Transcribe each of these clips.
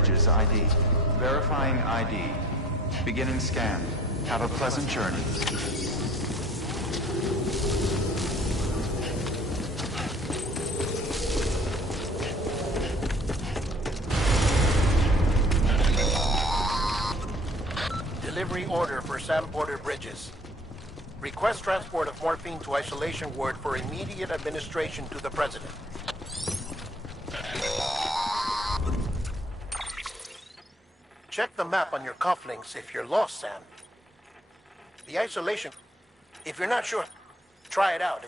Bridges ID. Verifying ID. Beginning scan. Have a pleasant journey. Delivery order for Sam Porter Bridges. Request transport of morphine to isolation ward for immediate administration to the President. Check the map on your cufflinks if you're lost, Sam. The isolation... If you're not sure, try it out.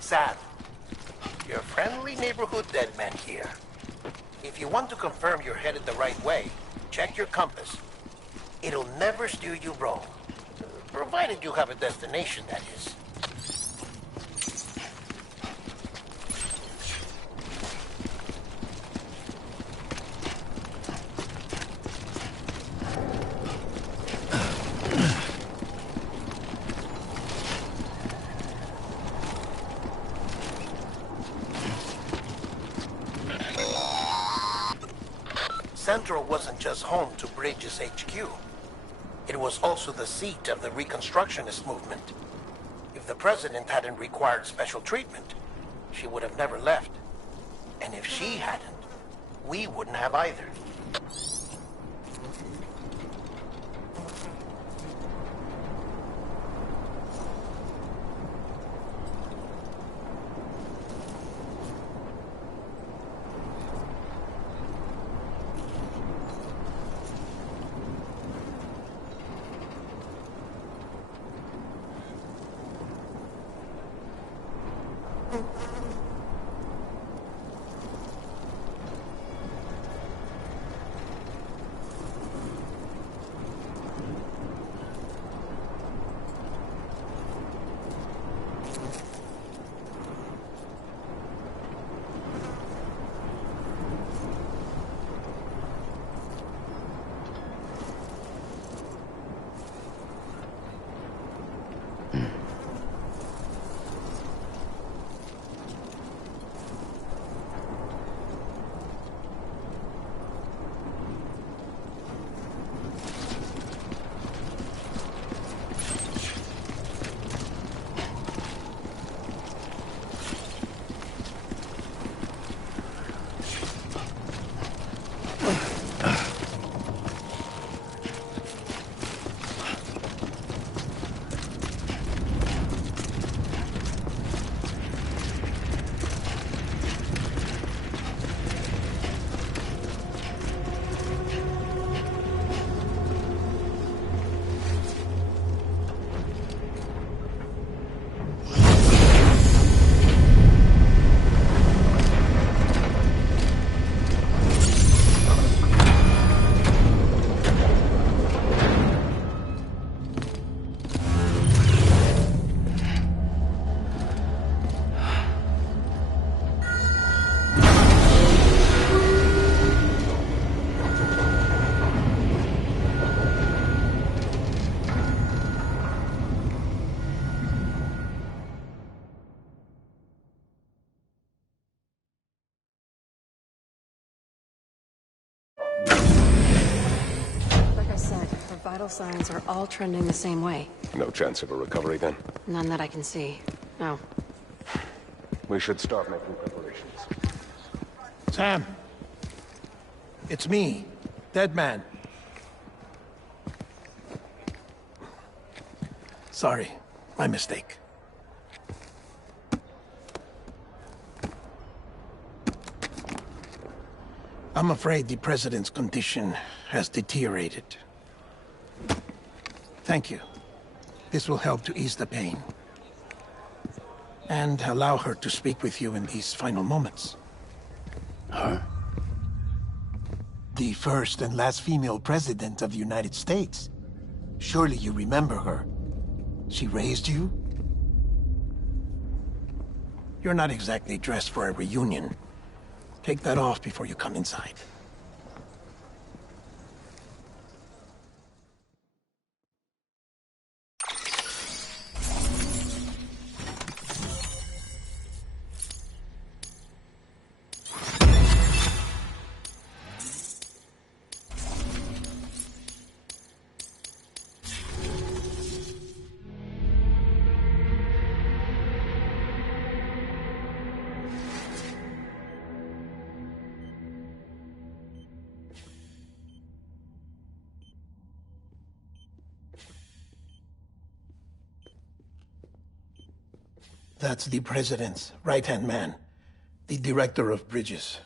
Sam, your friendly neighborhood dead man here. If you want to confirm you're headed the right way, check your compass. It'll never steer you wrong. Provided you have a destination, that is. Central wasn't just home to Bridges HQ. It was also the seat of the Reconstructionist movement. If the President hadn't required special treatment, she would have never left. And if she hadn't, we wouldn't have either. Vital signs are all trending the same way. No chance of a recovery then? None that I can see. No. We should start making preparations. Sam. It's me, Dead Man. Sorry, my mistake. I'm afraid the President's condition has deteriorated. Thank you. This will help to ease the pain. And allow her to speak with you in these final moments. Her? The first and last female president of the United States. Surely you remember her. She raised you? You're not exactly dressed for a reunion. Take that off before you come inside. That's the president's right-hand man, the director of bridges.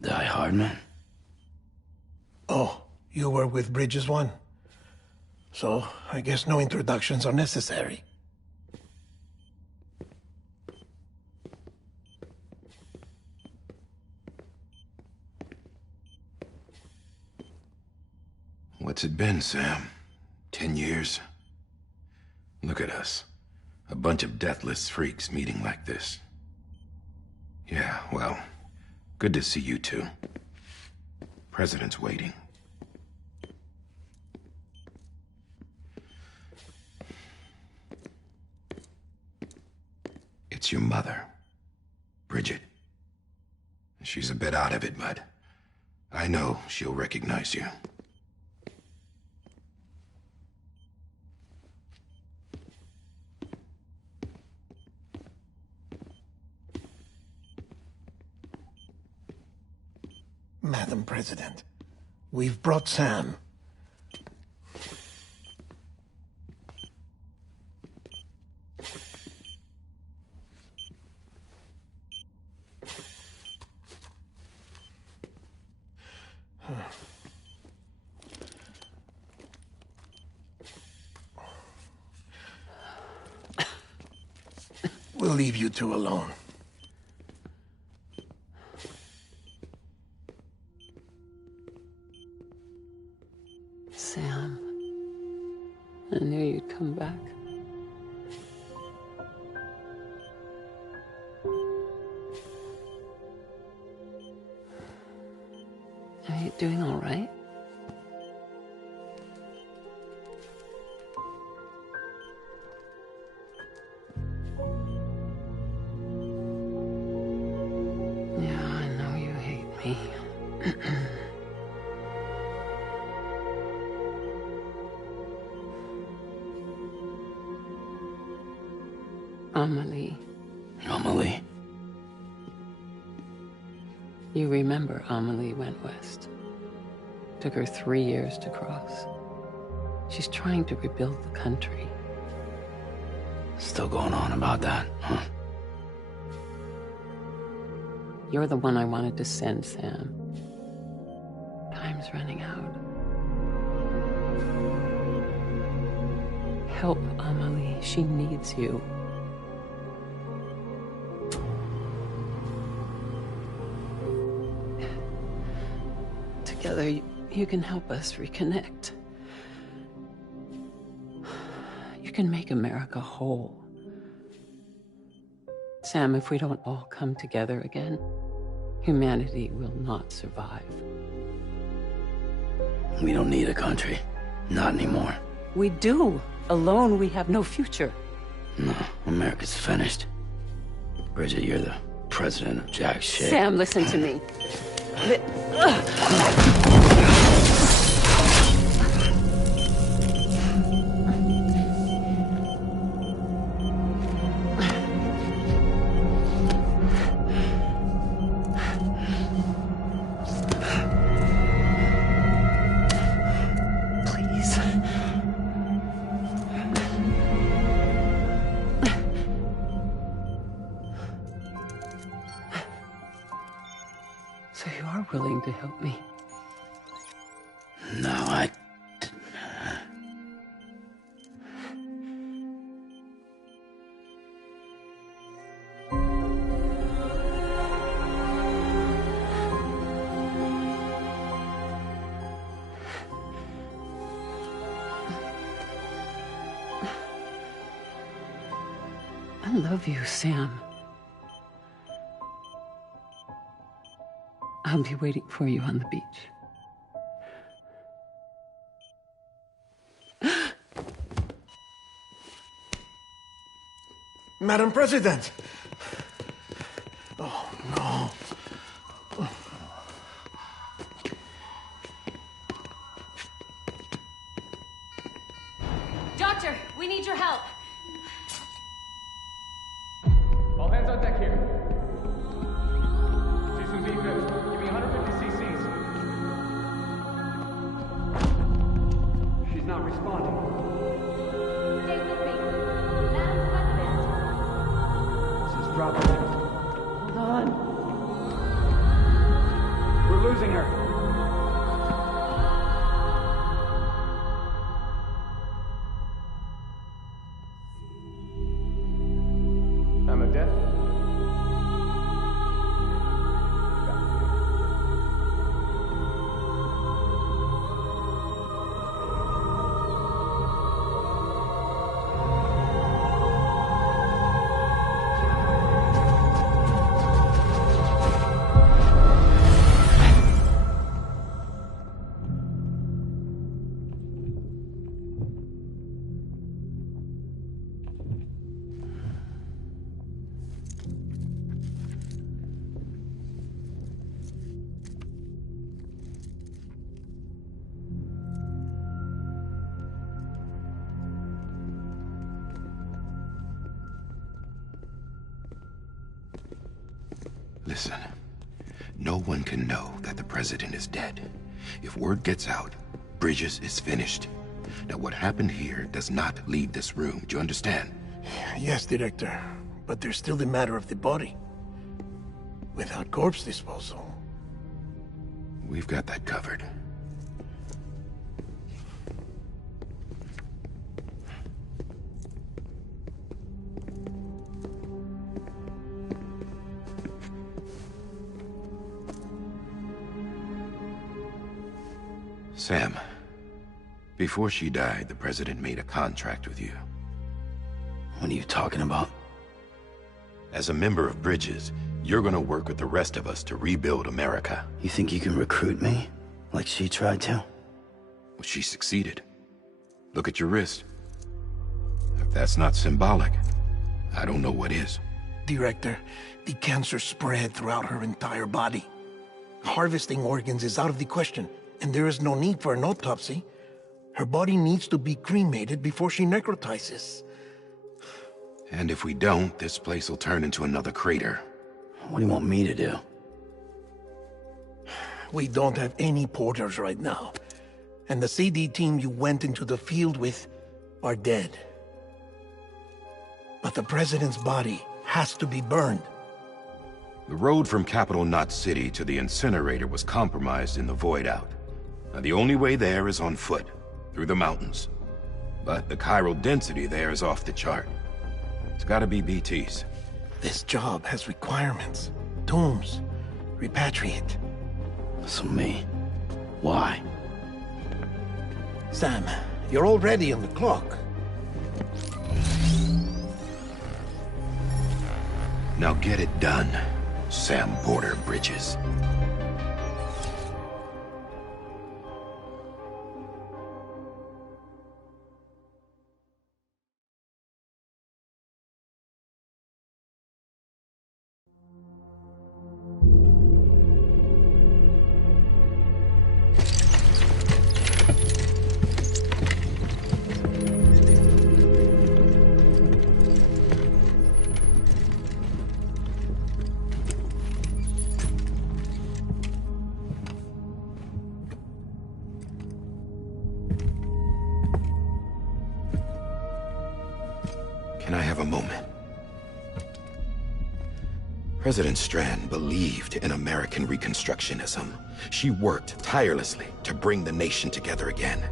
Die Hardman? Oh, you were with Bridges 1? So, I guess no introductions are necessary. What's it been, Sam? 10 years? Look at us. A bunch of deathless freaks meeting like this. Yeah, well, good to see you two. President's waiting. It's your mother, Bridget. She's a bit out of it, but I know she'll recognize you. Madam President, we've brought Sam. We'll leave you two alone. Sam, I knew you'd come back. Are you doing all right? Yeah, I know you hate me. Amelie. Amelie? You remember Amelie went west. Took her 3 years to cross. She's trying to rebuild the country. Still going on about that, huh? You're the one I wanted to send, Sam. Time's running out. Help Amelie. She needs you. Together, you can help us reconnect. You can make America whole. Sam, if we don't all come together again, humanity will not survive. We don't need a country. Not anymore. We do. Alone, we have no future. No, America's finished. Bridget, you're the president of jack shit. Sam, listen to me. Please. So you are willing to help me? No, I love you, Sam. I'll be waiting for you on the beach. Madam President! Oh, no. Doctor, we need your help. All hands on deck here. She's from B-Fifth. Give me 150 cc's. She's not responding. Stay with me. Listen, no one can know that the president is dead. If word gets out, Bridges is finished. Now, what happened here does not leave this room. Do you understand? Yes, Director. But there's still the matter of the body. Without corpse disposal. We've got that covered. Sam, before she died, the president made a contract with you. What are you talking about? As a member of Bridges, you're gonna work with the rest of us to rebuild America. You think you can recruit me? Like she tried to? Well, she succeeded. Look at your wrist. If that's not symbolic, I don't know what is. Director, the cancer spread throughout her entire body. Harvesting organs is out of the question, and there is no need for an autopsy. Her body needs to be cremated before she necrotizes. And if we don't, this place will turn into another crater. What do you want me to do? We don't have any porters right now. And the CD team you went into the field with are dead. But the president's body has to be burned. The road from Capital Knot City to the incinerator was compromised in the void out. Now, the only way there is on foot, through the mountains. But the chiral density there is off the chart. It's gotta be BTs. This job has requirements. Tombs. Repatriate. So me. Why? Sam, you're already on the clock. Now get it done, Sam Porter Bridges. Can I have a moment? President Strand believed in American Reconstructionism. She worked tirelessly to bring the nation together again.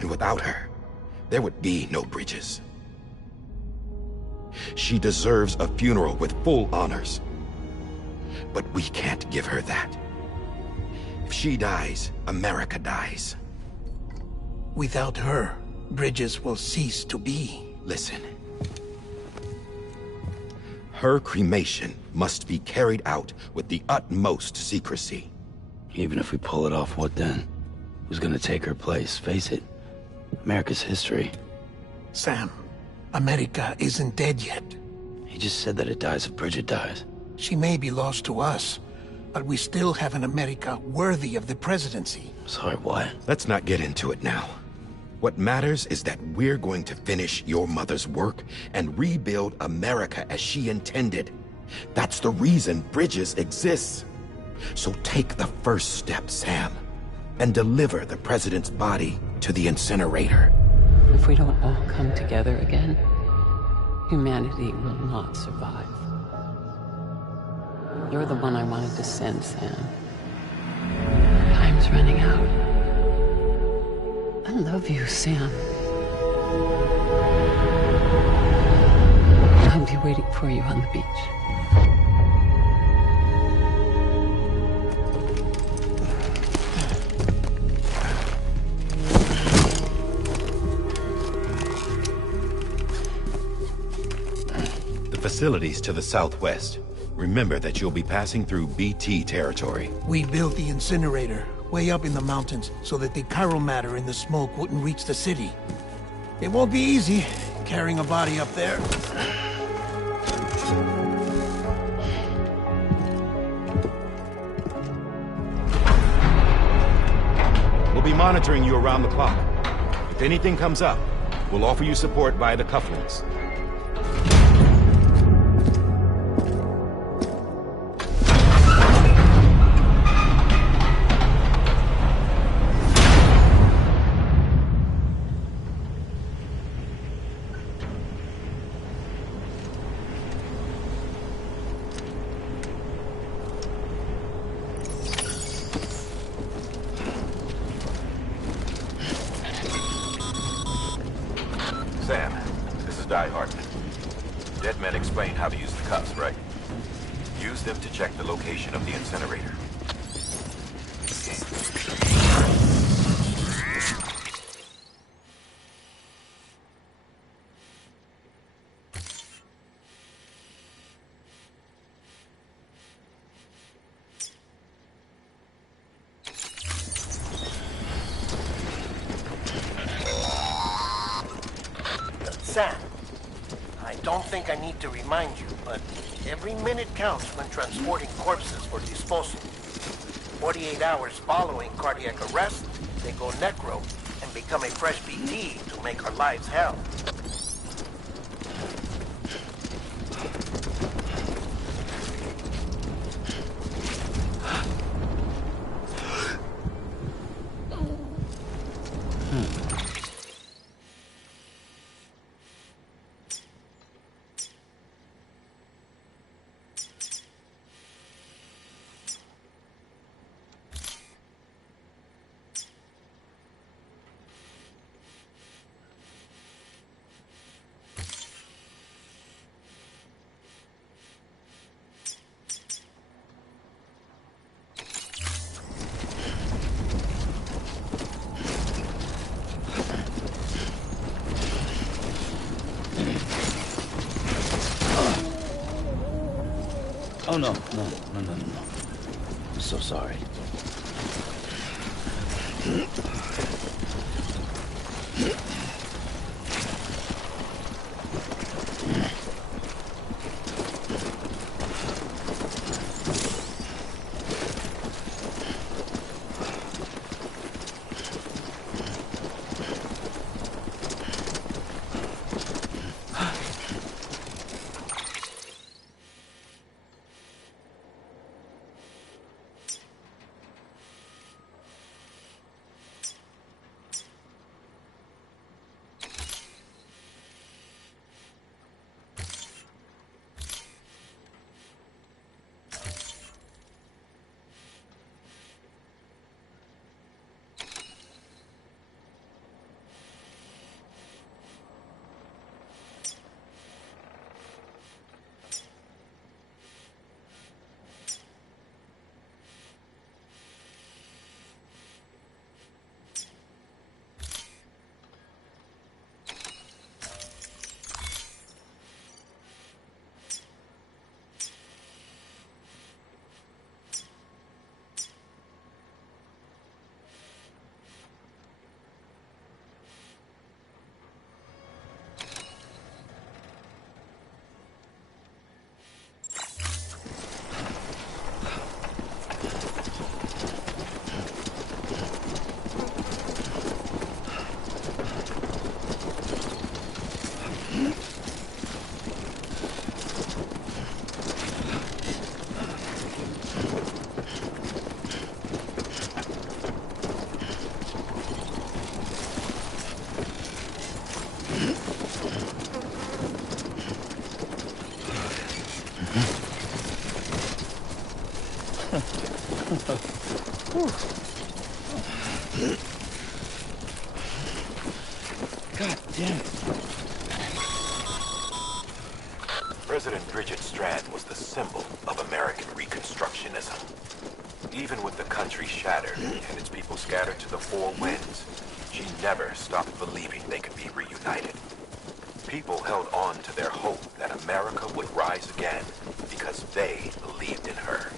And without her, there would be no Bridges. She deserves a funeral with full honors. But we can't give her that. If she dies, America dies. Without her, Bridges will cease to be. Listen. Her cremation must be carried out with the utmost secrecy. Even if we pull it off, what then? Who's gonna take her place? Face it, America's history. Sam, America isn't dead yet. He just said that it dies if Bridget dies. She may be lost to us, but we still have an America worthy of the presidency. Sorry, what? Let's not get into it now. What matters is that we're going to finish your mother's work and rebuild America as she intended. That's the reason Bridges exists. So take the first step, Sam, and deliver the president's body to the incinerator. If we don't all come together again, humanity will not survive. You're the one I wanted to send, Sam. Time's running out. I love you, Sam. I'll be waiting for you on the beach. The facilities to the southwest. Remember that you'll be passing through BT territory. We built the incinerator way up in the mountains so that the chiral matter in the smoke wouldn't reach the city. It won't be easy carrying a body up there. We'll be monitoring you around the clock. If anything comes up, we'll offer you support via the cufflinks. explained how to use the cuffs, right? Use them to check the location of the incinerator. Sam, I don't think I need to remind you, but every minute counts when transporting corpses for disposal. 48 hours following cardiac arrest, they go necro and become a fresh BT to make our lives hell. Oh, no. I'm so sorry. God damn it. President Bridget Strand was the symbol of American Reconstructionism. Even with the country shattered and its people scattered to the four winds, she never stopped believing they could be reunited. People held on to their hope that America would rise again because they believed in her.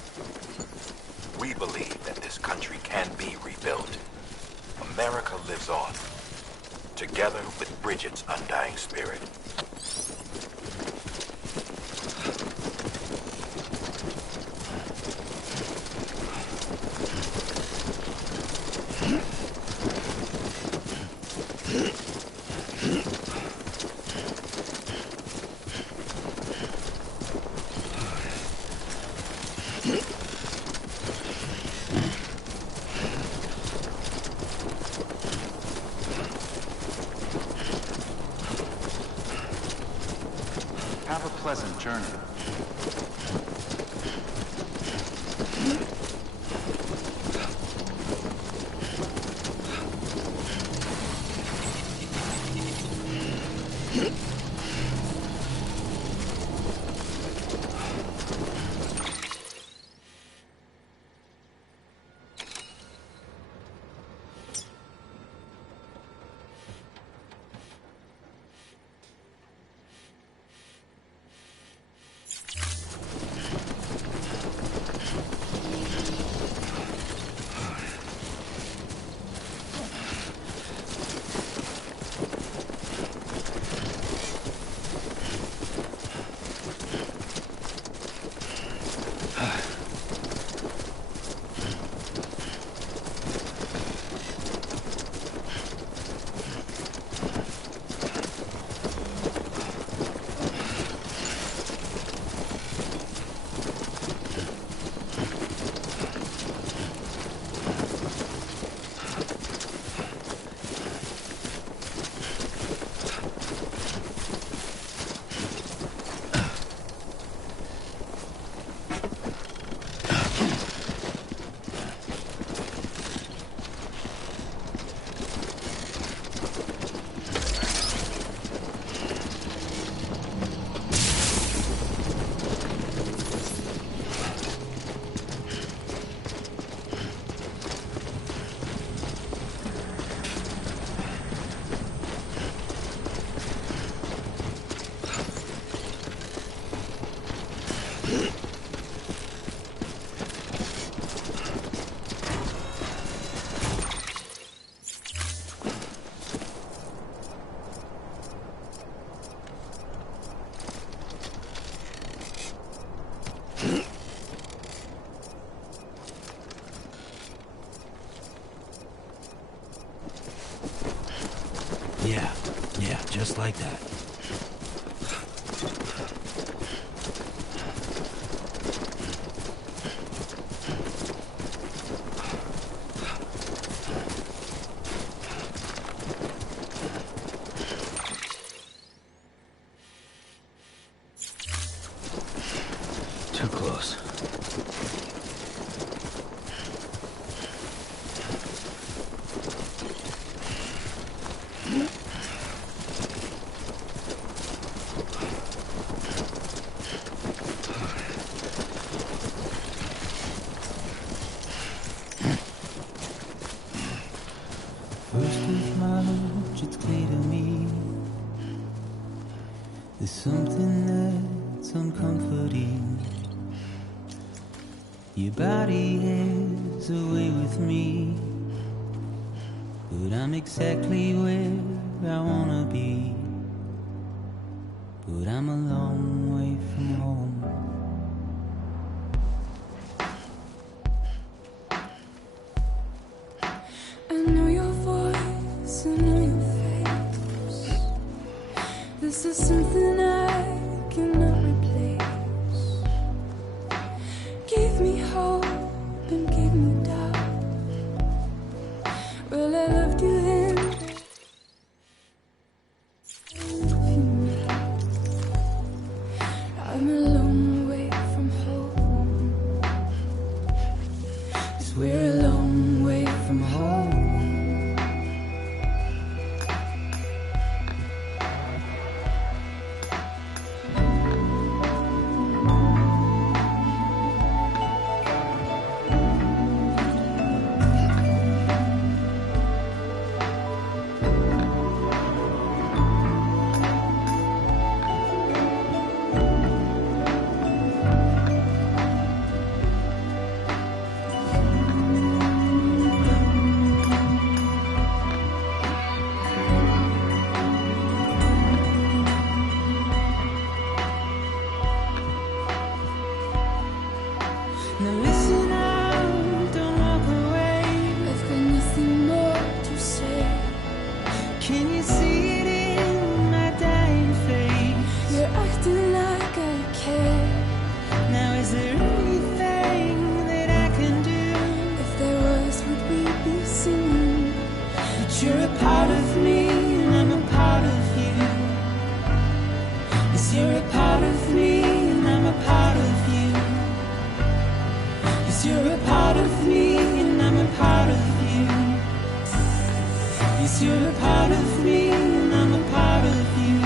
We believe that this country can be rebuilt. America lives on, together with Bridget's undying spirit. Have a pleasant journey. Yeah, just like that. Too close. First of March, it's clear to me there's something that's uncomforting. Your body is away with me, but I'm exactly where I wanna be. But I'm a long way from home. I know your voice, I know your face. This is something I cannot replace. Give me hope and give me doubt. Well, I loved you then. I'm a long way from home. 'Cause we're a long way from home. Now listen out, don't walk away. I've got nothing more to say. Can you see it in my dying face? You're acting like I care. Now is there anything that I can do? If there was, would we be singing? But you're a part of me and I'm a part of you. Yes, you're a part of me and I'm a part of you. Yes, you're a part of me and I'm a part of you. Yes, you're a part of me and I'm a part of you.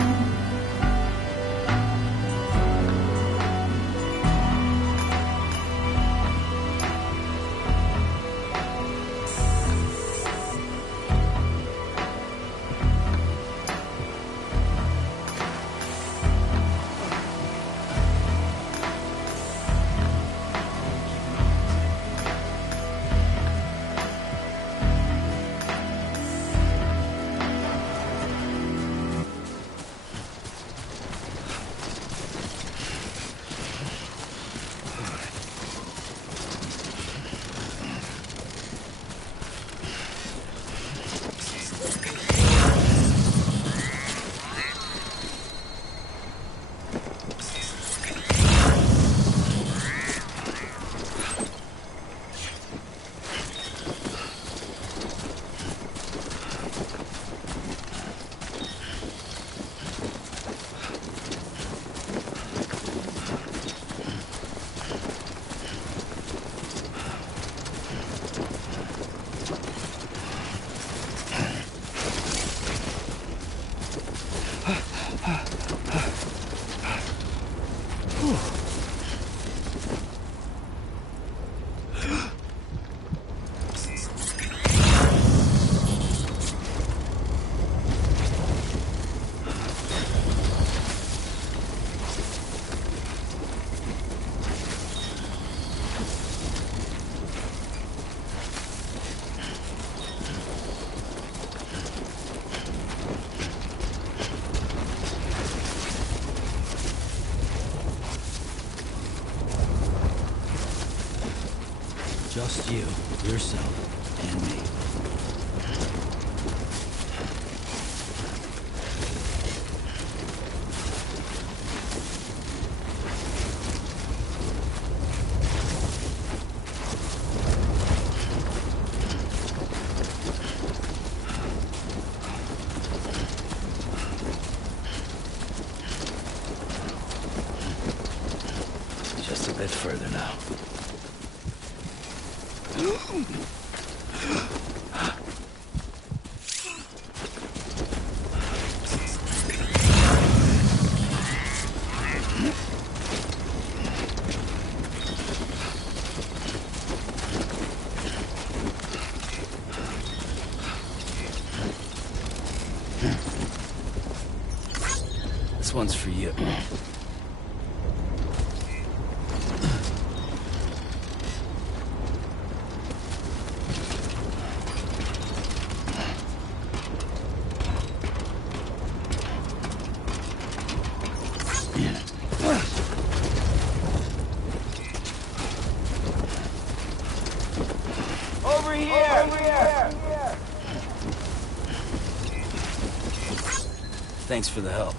Just you, yourself, and me. This one's for you. Over here! Over here! Thanks for the help.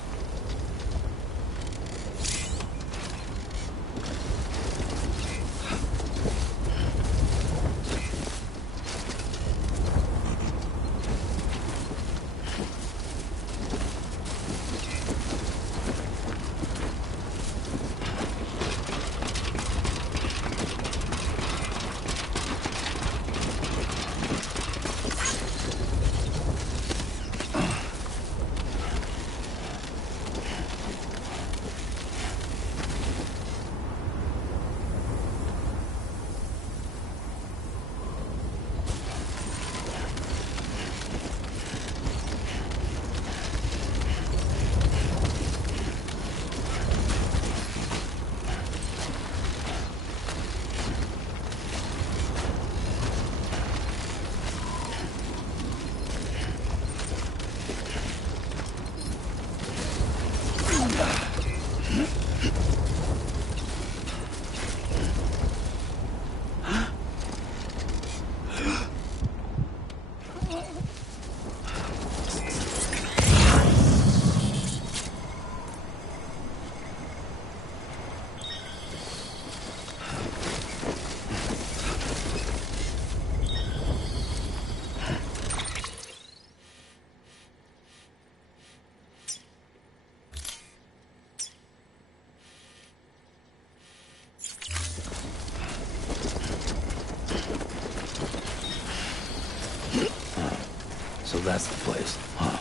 So that's the place, huh?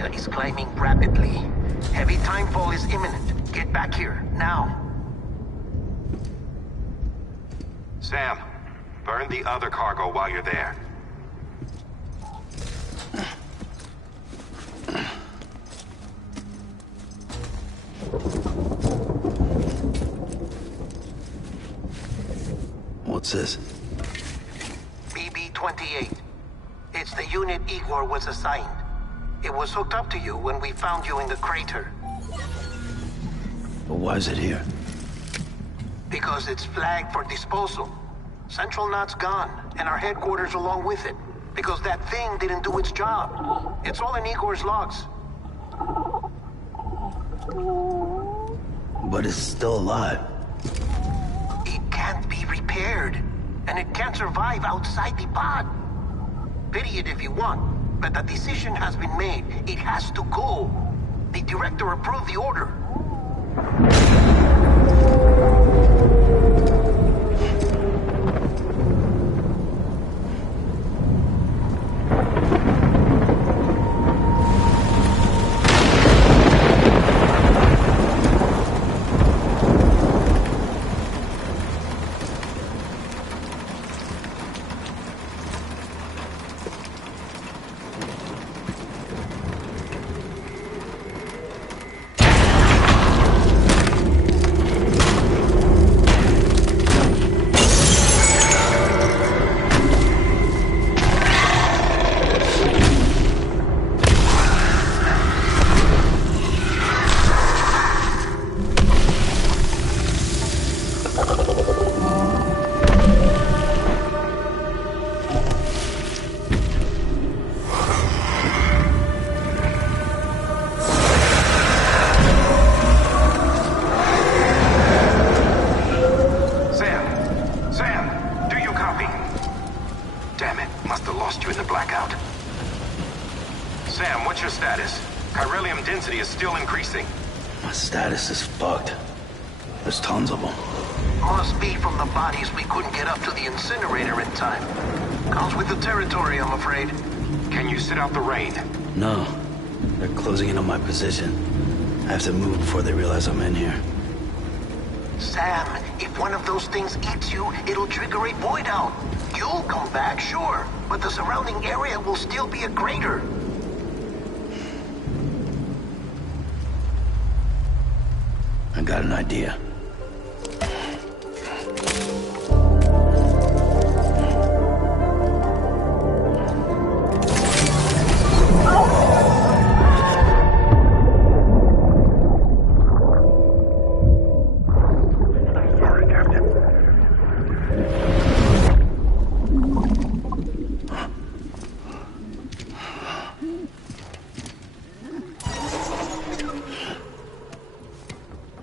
area is climbing rapidly. Heavy timefall is imminent. Get back here, now. Sam, burn the other cargo while you're there. What's this? BB-28. It's the unit Igor was assigned. It was hooked up to you when we found you in the crater. But why is it here? Because it's flagged for disposal. Central Knot's gone, and our headquarters along with it. Because that thing didn't do its job. It's all in Igor's logs. But it's still alive. It can't be repaired, and it can't survive outside the pod. Pity it if you want, but the decision has been made. It has to go. The director approved the order. My status is fucked. There's tons of them. Must be from the bodies we couldn't get up to the incinerator in time. Comes with the territory, I'm afraid. Can you sit out the rain? No. They're closing in on my position. I have to move before they realize I'm in here. Sam, if one of those things eats you, it'll trigger a void out. You'll come back, sure, but the surrounding area will still be a crater. I got an idea.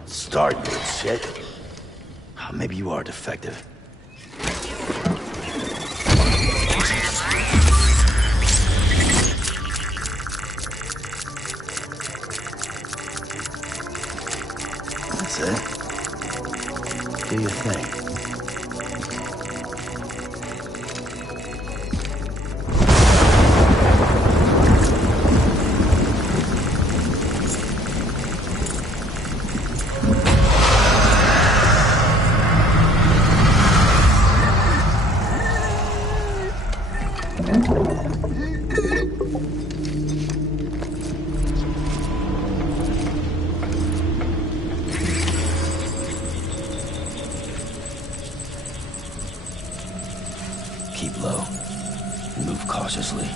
Start, you shit. Maybe you are defective. That's it. Do your thing. Keep low. Move cautiously.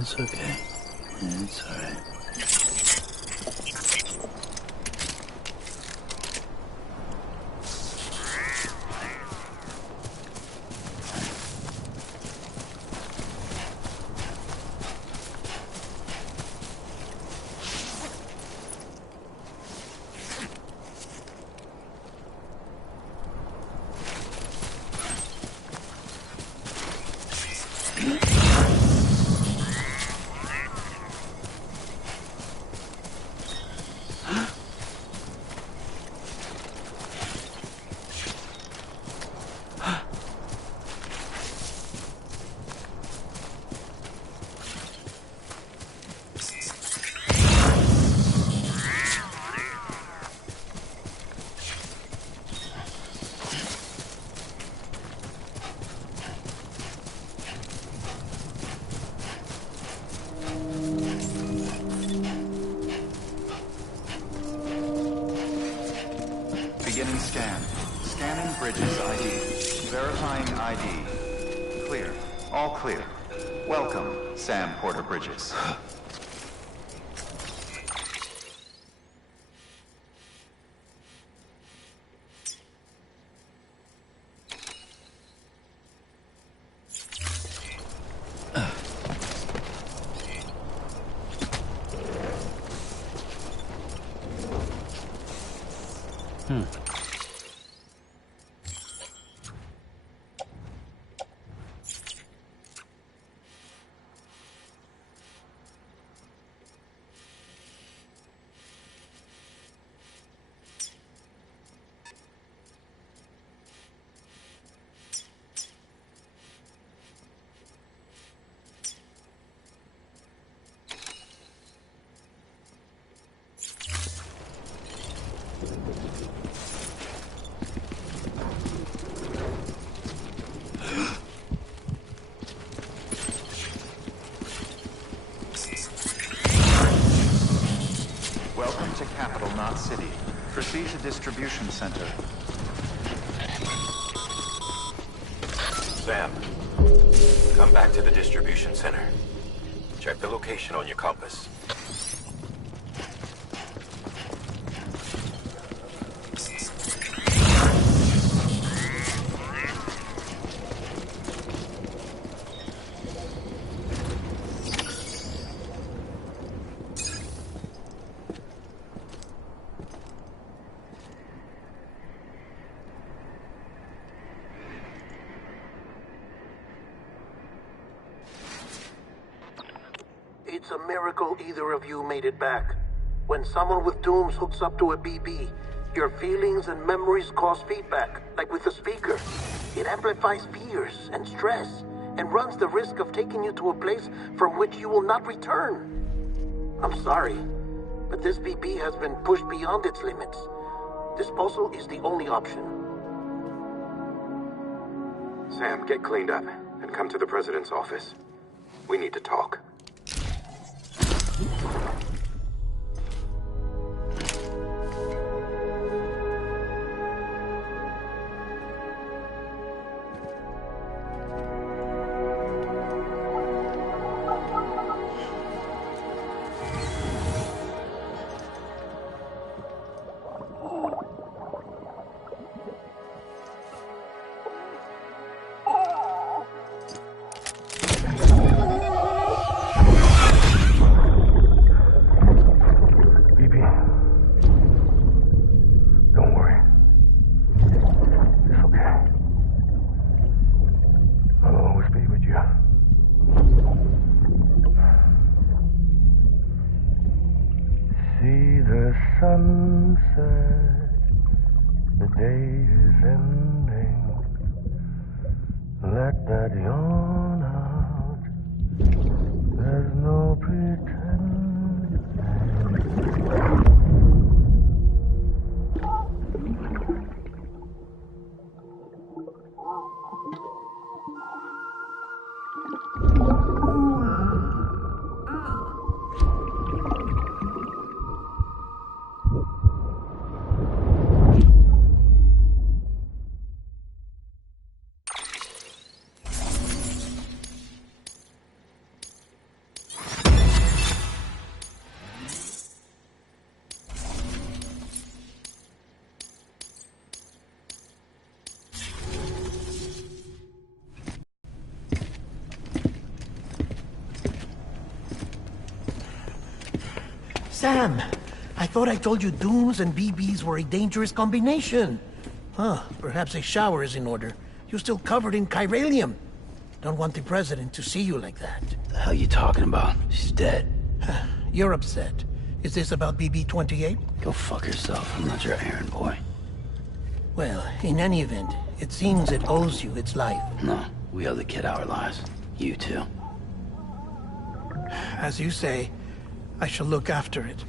It's okay. It's all right. Beginning scan. Scanning bridges ID. Verifying ID. Clear. All clear. Welcome, Sam Porter Bridges. Welcome to Capital, not City. Proceed to distribution center. Sam, come back to the distribution center. Check the location on your compass. It's a miracle either of you made it back. When someone with dooms hooks up to a BB, your feelings and memories cause feedback, like with the speaker. It amplifies fears and stress, and runs the risk of taking you to a place from which you will not return. I'm sorry, but this BB has been pushed beyond its limits. Disposal is the only option. Sam, get cleaned up and come to the president's office. We need to talk. Sunset, the day is ending. Let that yawn out. There's no pretending. Sam, I thought I told you dooms and BBs were a dangerous combination. Huh, perhaps a shower is in order. You're still covered in chiralium. Don't want the president to see you like that. The hell you talking about? She's dead. You're upset. Is this about BB-28? Go fuck yourself. I'm not your errand boy. Well, in any event, it seems it owes you its life. No, we owe the kid our lives. You too. As you say, I shall look after it.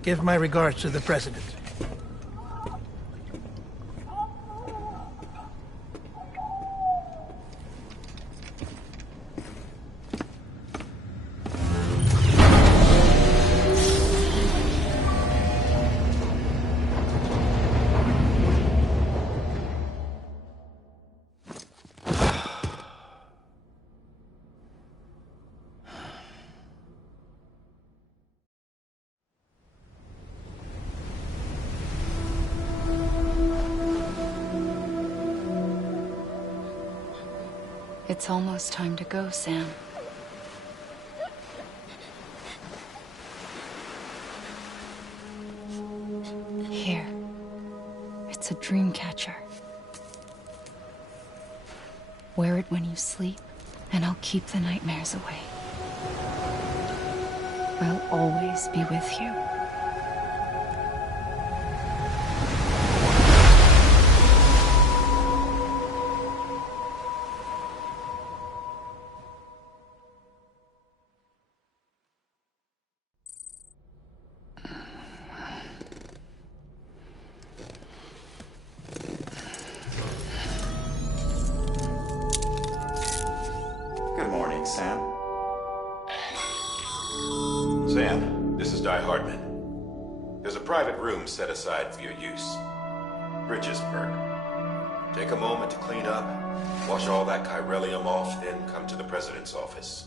Give my regards to the president. It's almost time to go, Sam. Here. It's a dream catcher. Wear it when you sleep, and I'll keep the nightmares away. I'll always be with you. Good morning, Sam. Sam, this is Di Hartman. There's a private room set aside for your use. Bridges perk. Take a moment to clean up, wash all that chiralium off, then come to the President's office.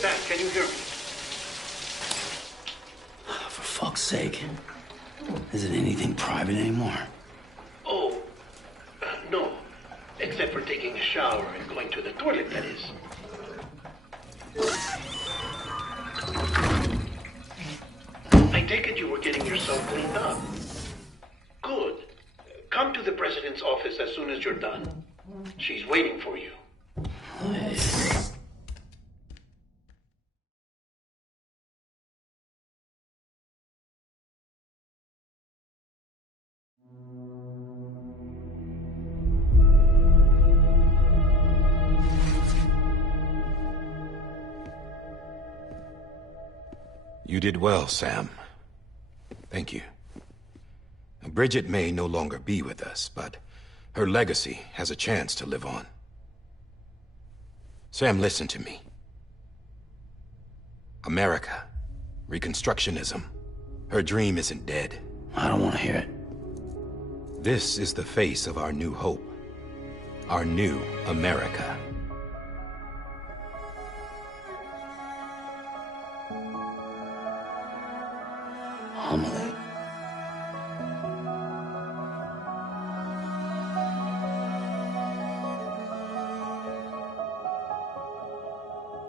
Sam, can you hear me? For fuck's sake. Isn't anything private anymore? Oh, no. Except for taking a shower and going to the toilet, that is. I take it you were getting yourself cleaned up. Good. Come to the President's office as soon as you're done. She's waiting for you. You did well, Sam. Thank you. Bridget may no longer be with us, but her legacy has a chance to live on. Sam, listen to me. America, Reconstructionism, her dream isn't dead. I don't want to hear it. This is the face of our new hope. Our new America. Amelie.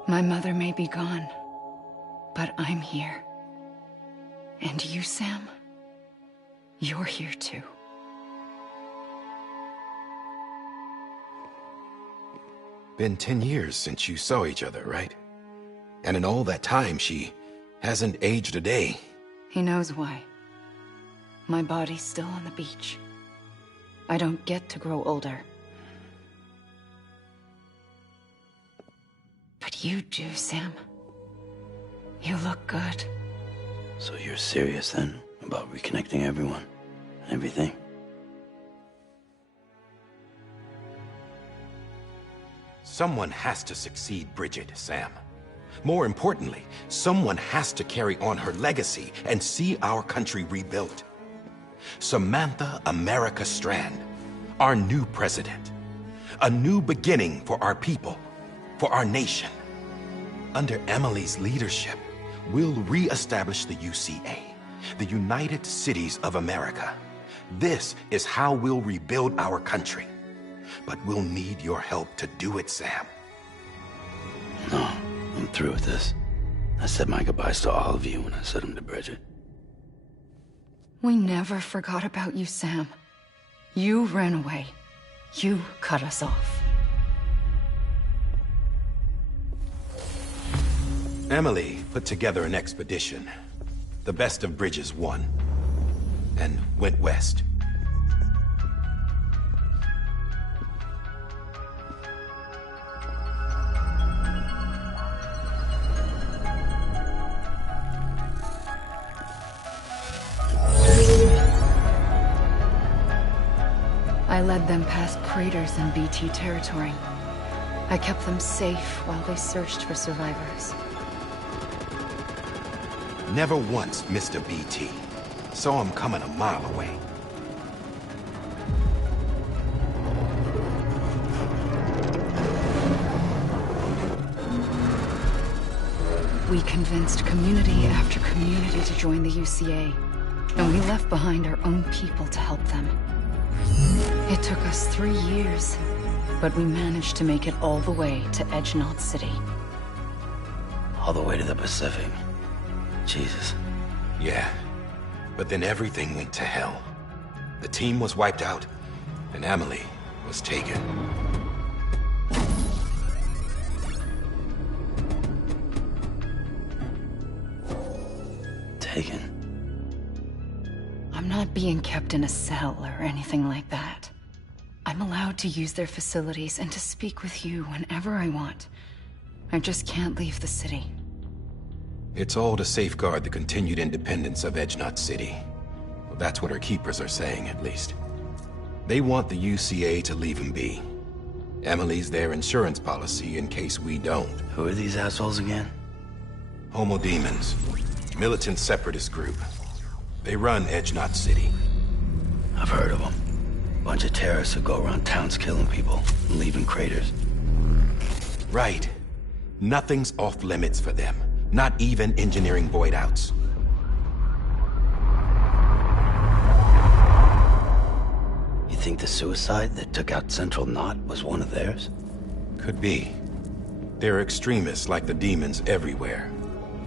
My mother may be gone, but I'm here. And you, Sam, you're here too. Been 10 years since you saw each other, right? And in all that time, she hasn't aged a day. He knows why. My body's still on the beach. I don't get to grow older. But you do, Sam. You look good. So you're serious then about reconnecting everyone and everything? Someone has to succeed Bridget, Sam. More importantly, someone has to carry on her legacy and see our country rebuilt. Samantha America Strand, our new president. A new beginning for our people, for our nation. Under Emily's leadership, we'll re-establish the UCA, the United Cities of America. This is how we'll rebuild our country. But we'll need your help to do it, Sam. No, I'm through with this. I said my goodbyes to all of you when I said them to Bridget. We never forgot about you, Sam. You ran away. You cut us off. Emily put together an expedition. The best of Bridges won. And went west. I led them past craters in BT territory. I kept them safe while they searched for survivors. Never once missed a BT. Saw him coming a mile away. We convinced community after community to join the UCA, and we left behind our own people to help them. It took us 3 years, but we managed to make it all the way to Edgenaut City. All the way to the Pacific. Jesus. Yeah, but then everything went to hell. The team was wiped out, and Amelie was taken. Taken? I'm not being kept in a cell or anything like that. I'm allowed to use their facilities and to speak with you whenever I want. I just can't leave the city. It's all to safeguard the continued independence of Edgenaut City. Well, that's what our keepers are saying, at least. They want the UCA to leave him be. Emily's their insurance policy in case we don't. Who are these assholes again? Homo Demons. Militant separatist group. They run Edgenaut City. I've heard of them. Bunch of terrorists who go around towns killing people and leaving craters. Right. Nothing's off limits for them. Not even engineering void outs. You think the suicide that took out Central Knot was one of theirs? Could be. There are extremists like the demons everywhere,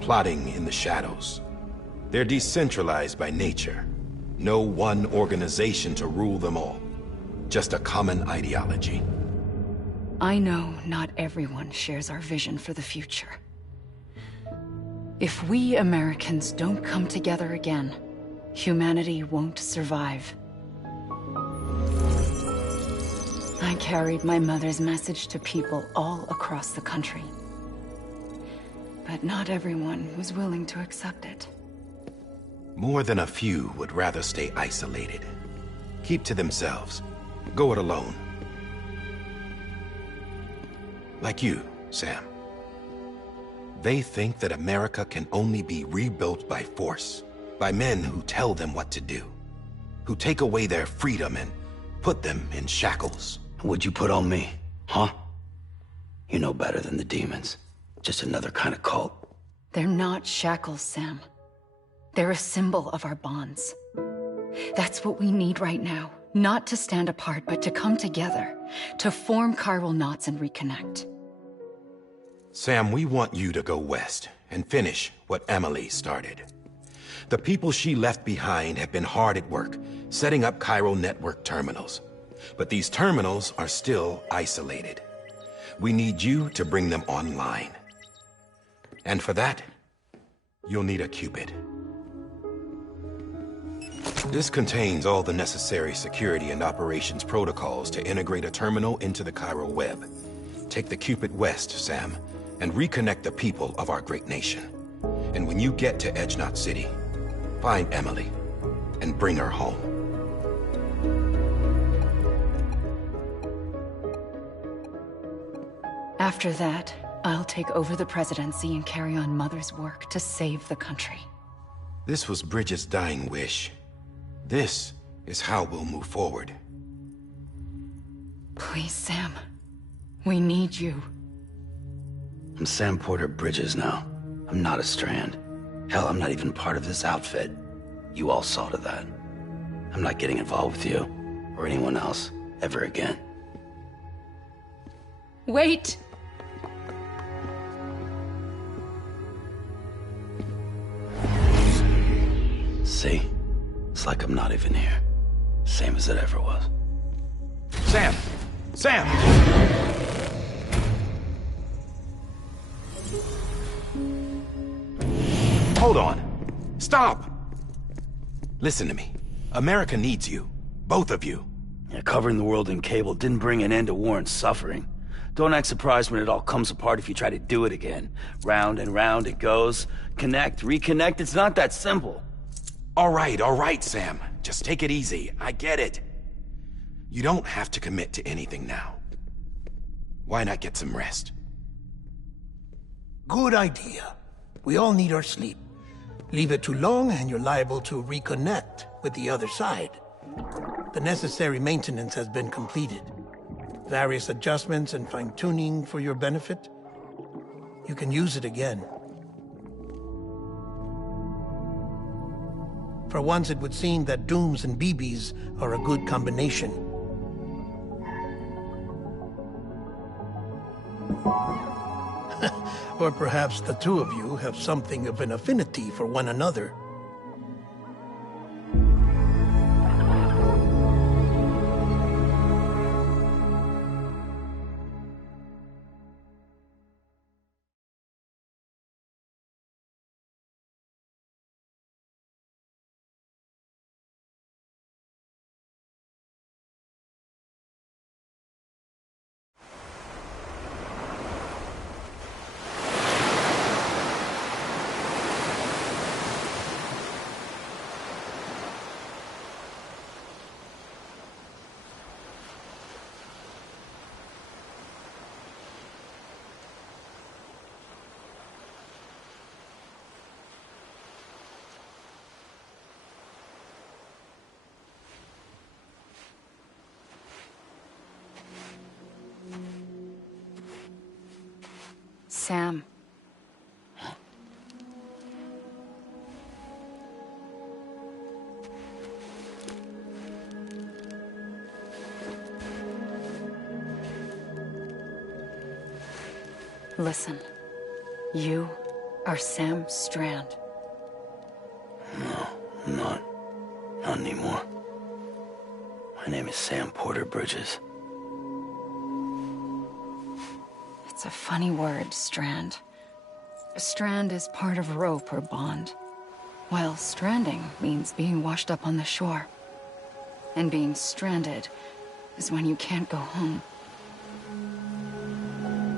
plotting in the shadows. They're decentralized by nature. No one organization to rule them all. Just a common ideology. I know not everyone shares our vision for the future. If we Americans don't come together again, humanity won't survive. I carried my mother's message to people all across the country. But not everyone was willing to accept it. More than a few would rather stay isolated. Keep to themselves. Go it alone. Like you, Sam. They think that America can only be rebuilt by force, by men who tell them what to do, who take away their freedom and put them in shackles. What'd you put on me, huh? You know better than the demons. Just another kind of cult. They're not shackles, Sam. They're a symbol of our bonds. That's what we need right now. Not to stand apart, but to come together, to form chiral knots and reconnect. Sam, we want you to go west and finish what Emily started. The people she left behind have been hard at work, setting up chiral network terminals. But these terminals are still isolated. We need you to bring them online. And for that, you'll need a Cupid. This contains all the necessary security and operations protocols to integrate a terminal into the chiral web. Take the Cupid west, Sam, and reconnect the people of our great nation. And when you get to Edgenaut City, find Emily and bring her home. After that, I'll take over the presidency and carry on Mother's work to save the country. This was Bridget's dying wish. This is how we'll move forward. Please, Sam. We need you. I'm Sam Porter Bridges now. I'm not a Strand. Hell, I'm not even part of this outfit. You all saw to that. I'm not getting involved with you, or anyone else, ever again. Wait! See? It's like I'm not even here. Same as it ever was. Sam! Sam! Hold on. Stop! Listen to me. America needs you. Both of you. Yeah, covering the world in cable didn't bring an end to war and suffering. Don't act surprised when it all comes apart if you try to do it again. Round and round it goes. Connect, reconnect, it's not that simple. All right, Sam. Just take it easy. I get it. You don't have to commit to anything now. Why not get some rest? Good idea. We all need our sleep. Leave it too long and you're liable to reconnect with the other side. The necessary maintenance has been completed. Various adjustments and fine-tuning for your benefit. You can use it again. For once, it would seem that dooms and BBs are a good combination. Or perhaps the two of you have something of an affinity for one another. Sam. Listen. You are Sam Strand. No, I'm not. Not anymore. My name is Sam Porter Bridges. It's a funny word, Strand. A strand is part of rope or bond, while stranding means being washed up on the shore. And being stranded is when you can't go home.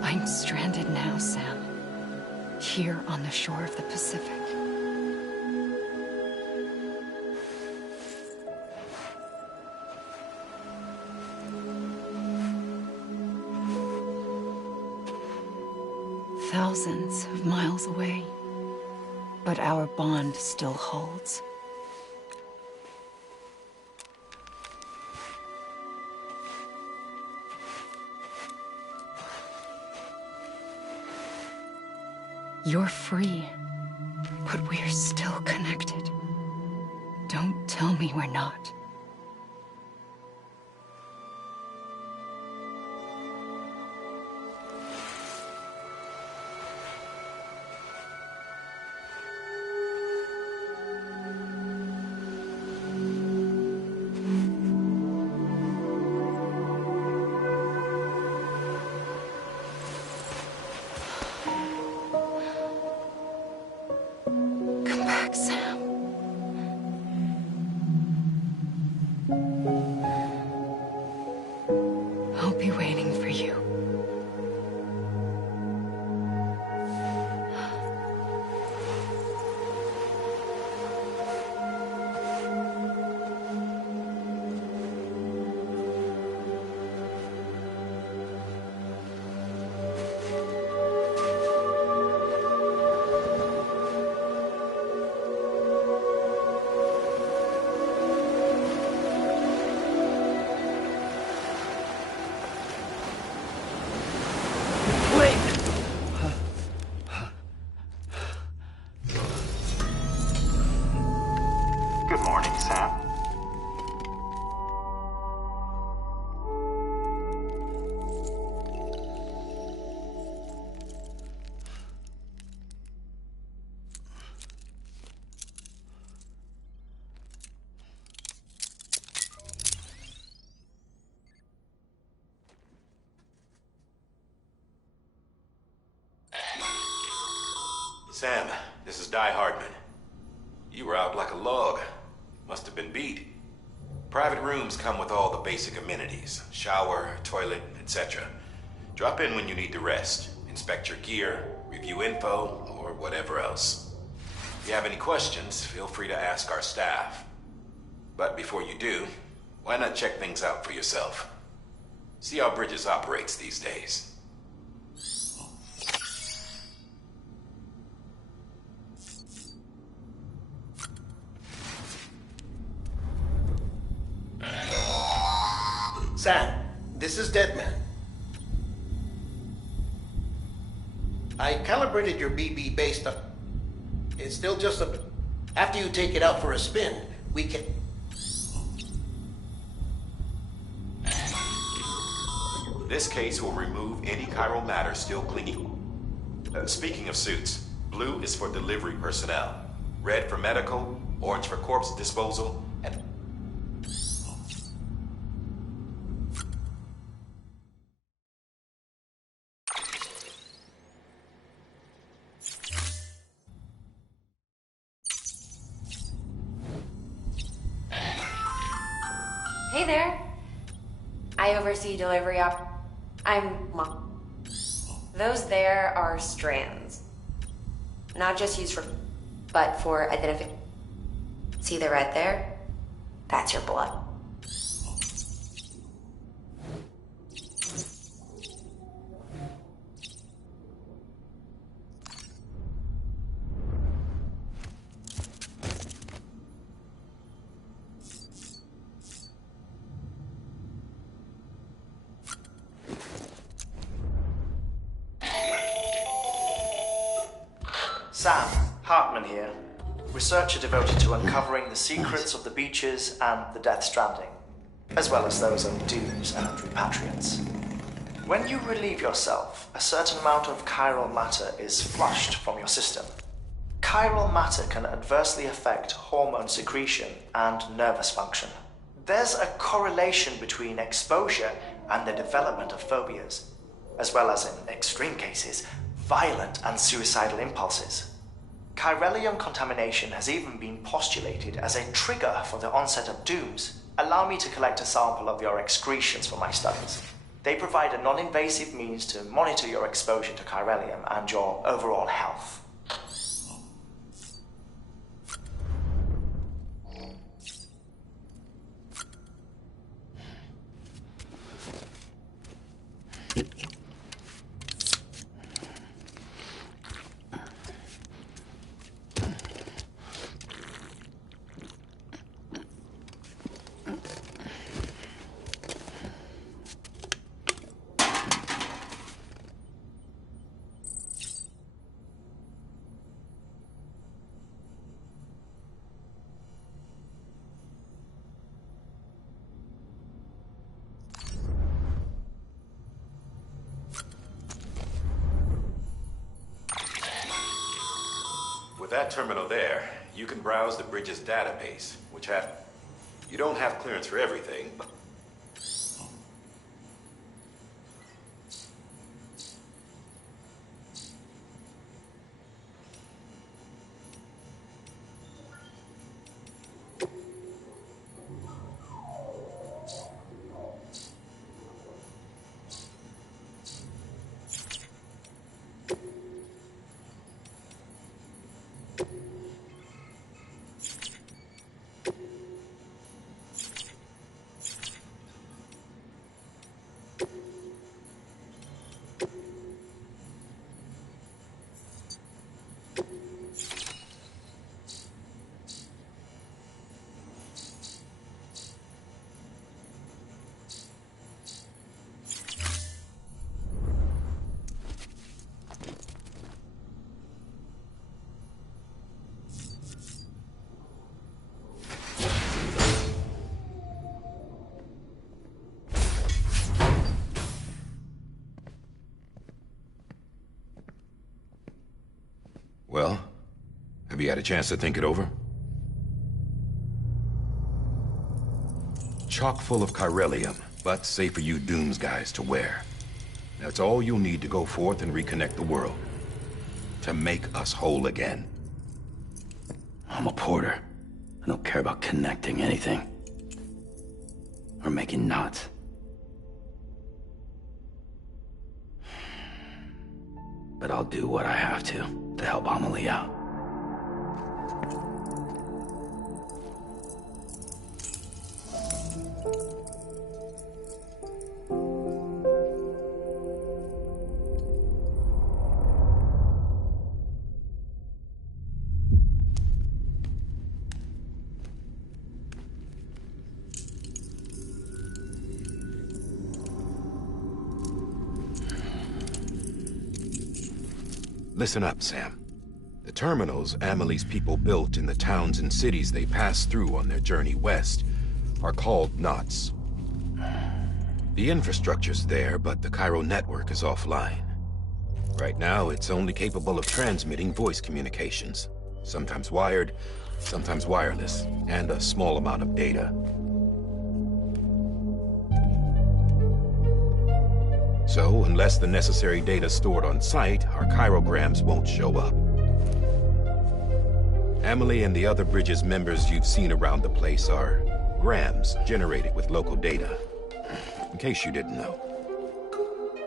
I'm stranded now, Sam. Here on the shore of the Pacific. Thousands of miles away, but our bond still holds. You're free, but we're still connected. Don't tell me we're not. Sam. I'll be waiting for you. Good morning, Sam. Sam, this is Di Hardman. You were out like a log. Must have been beat. Private rooms come with all the basic amenities. Shower, toilet, etc. Drop in when you need to rest. Inspect your gear, review info, or whatever else. If you have any questions, feel free to ask our staff. But before you do, why not check things out for yourself? See how Bridges operates these days. Sam, this is Deadman. I calibrated your BB based on... It's still just a... After you take it out for a spin, We can... This case will remove any chiral matter still clinging. Speaking of suits, blue is for delivery personnel, red for medical, orange for corpse disposal, and... Hey there. I oversee delivery well, those there are strands. Not just used but for identification. See the red there? That's your blood. Sam, Hartman here, researcher devoted to uncovering the secrets of the beaches and the Death Stranding, as well as those of dooms and repatriants. When you relieve yourself, a certain amount of chiral matter is flushed from your system. Chiral matter can adversely affect hormone secretion and nervous function. There's a correlation between exposure and the development of phobias, as well as, in extreme cases, violent and suicidal impulses. Chiralium contamination has even been postulated as a trigger for the onset of dooms. Allow me to collect a sample of your excretions for my studies. They provide a non-invasive means to monitor your exposure to chiralium and your overall health. With that terminal there, you can browse the bridge's database, which you don't have clearance for everything, but... Well, have you had a chance to think it over? Chock full of chiralium, but safe for you Dooms guys to wear. That's all you'll need to go forth and reconnect the world. To make us whole again. I'm a porter. I don't care about connecting anything. Or making knots. But I'll do what I have to help Amelie out. Listen up, Sam. The terminals Amelie's people built in the towns and cities they passed through on their journey west are called knots. The infrastructure's there, but the Cairo network is offline. Right now, it's only capable of transmitting voice communications, sometimes wired, sometimes wireless, and a small amount of data. So, unless the necessary data stored on site, our chirograms won't show up. Amelie and the other Bridges members you've seen around the place are grams generated with local data, in case you didn't know.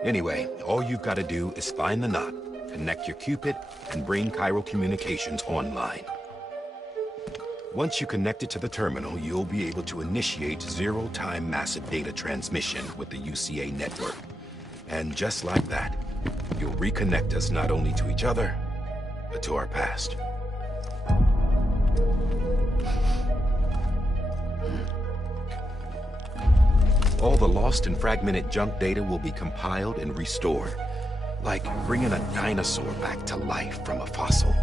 Anyway, all you've got to do is find the knot, connect your Cupid, and bring Cairo communications online. Once you connect it to the terminal, you'll be able to initiate zero-time massive data transmission with the UCA network. And just like that, you'll reconnect us not only to each other, but to our past. All the lost and fragmented junk data will be compiled and restored, like bringing a dinosaur back to life from a fossil.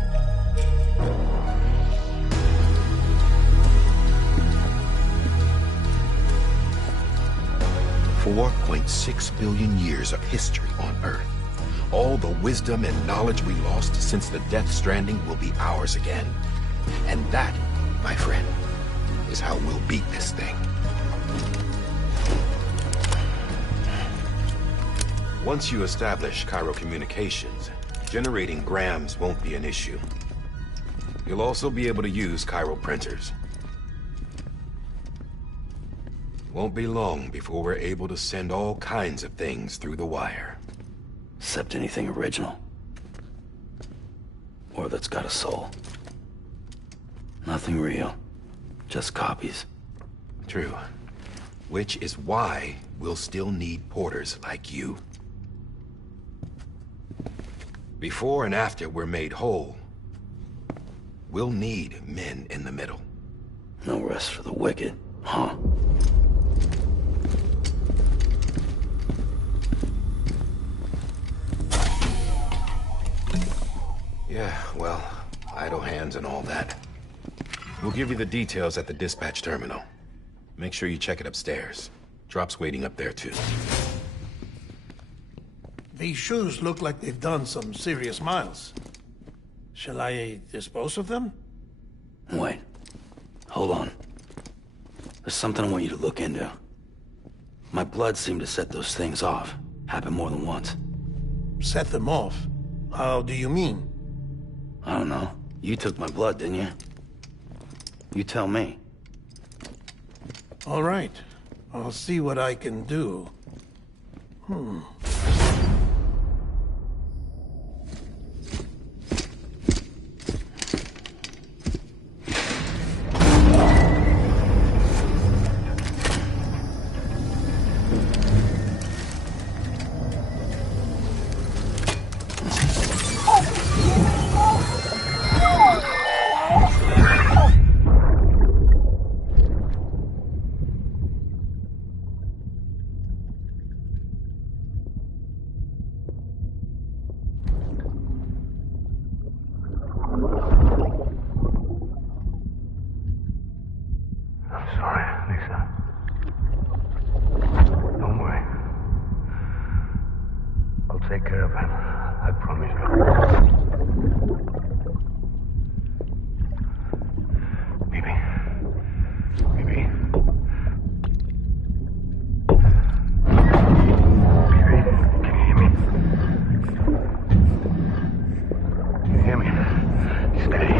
$4.6 billion years of history on Earth. All the wisdom and knowledge we lost since the Death Stranding will be ours again. And that, my friend, is how we'll beat this thing. Once you establish Cairo communications, generating grams won't be an issue. You'll also be able to use Cairo printers. Won't be long before we're able to send all kinds of things through the wire. Except anything original. Or that's got a soul. Nothing real. Just copies. True. Which is why we'll still need porters like you. Before and after we're made whole, we'll need men in the middle. No rest for the wicked, huh? Yeah, well, idle hands and all that. We'll give you the details at the dispatch terminal. Make sure you check it upstairs. Drop's waiting up there, too. These shoes look like they've done some serious miles. Shall I dispose of them? Wait. Hold on. There's something I want you to look into. My blood seemed to set those things off. Happened more than once. Set them off? How do you mean? I don't know. You took my blood, didn't you? You tell me. All right. I'll see what I can do. Take care of him. I promise you. Baby. Baby. Baby, can you hear me? Can you hear me? Steady.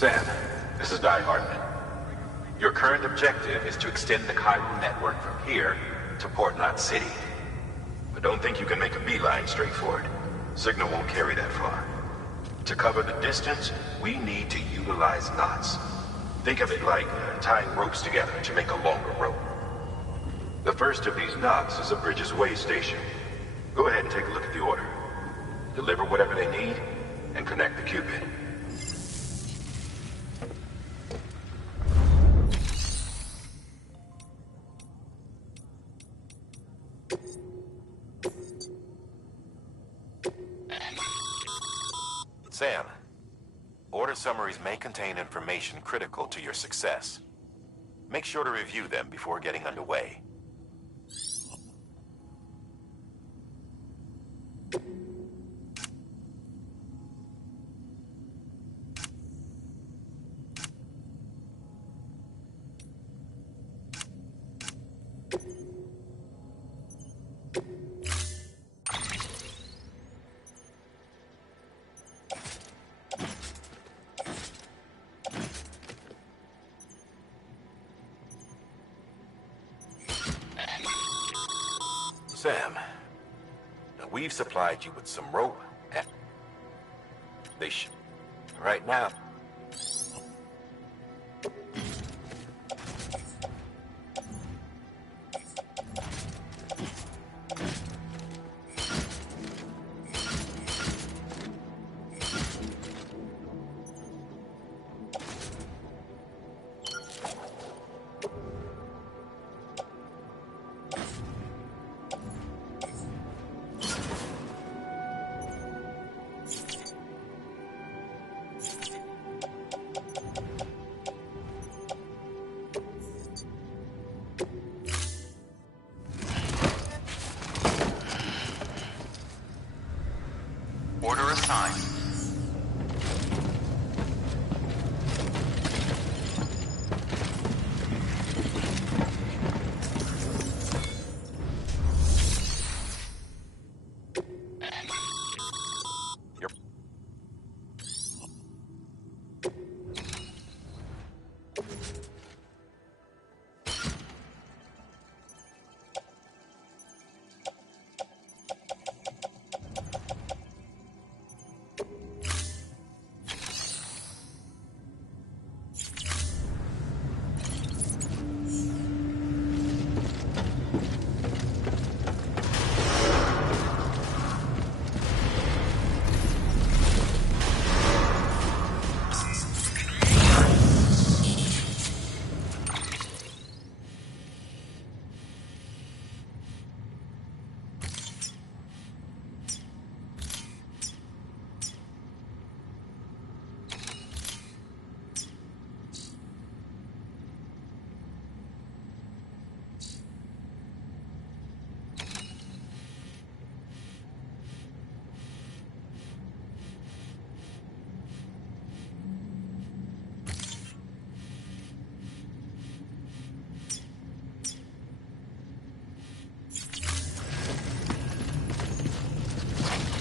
Sam, this is Di Hartman. Your current objective is to extend the chiral network from here to Port Knot City. But don't think you can make a beeline straight for it. Signal won't carry that far. To cover the distance, we need to utilize knots. Think of it like tying ropes together to make a longer rope. The first of these knots is a Bridges way station. Go ahead and take a look at the order. Deliver whatever they need, and connect the Cupid. Sam, order summaries may contain information critical to your success. Make sure to review them before getting underway. Sam, we've supplied you with some rope and they should. Right now. Order assigned.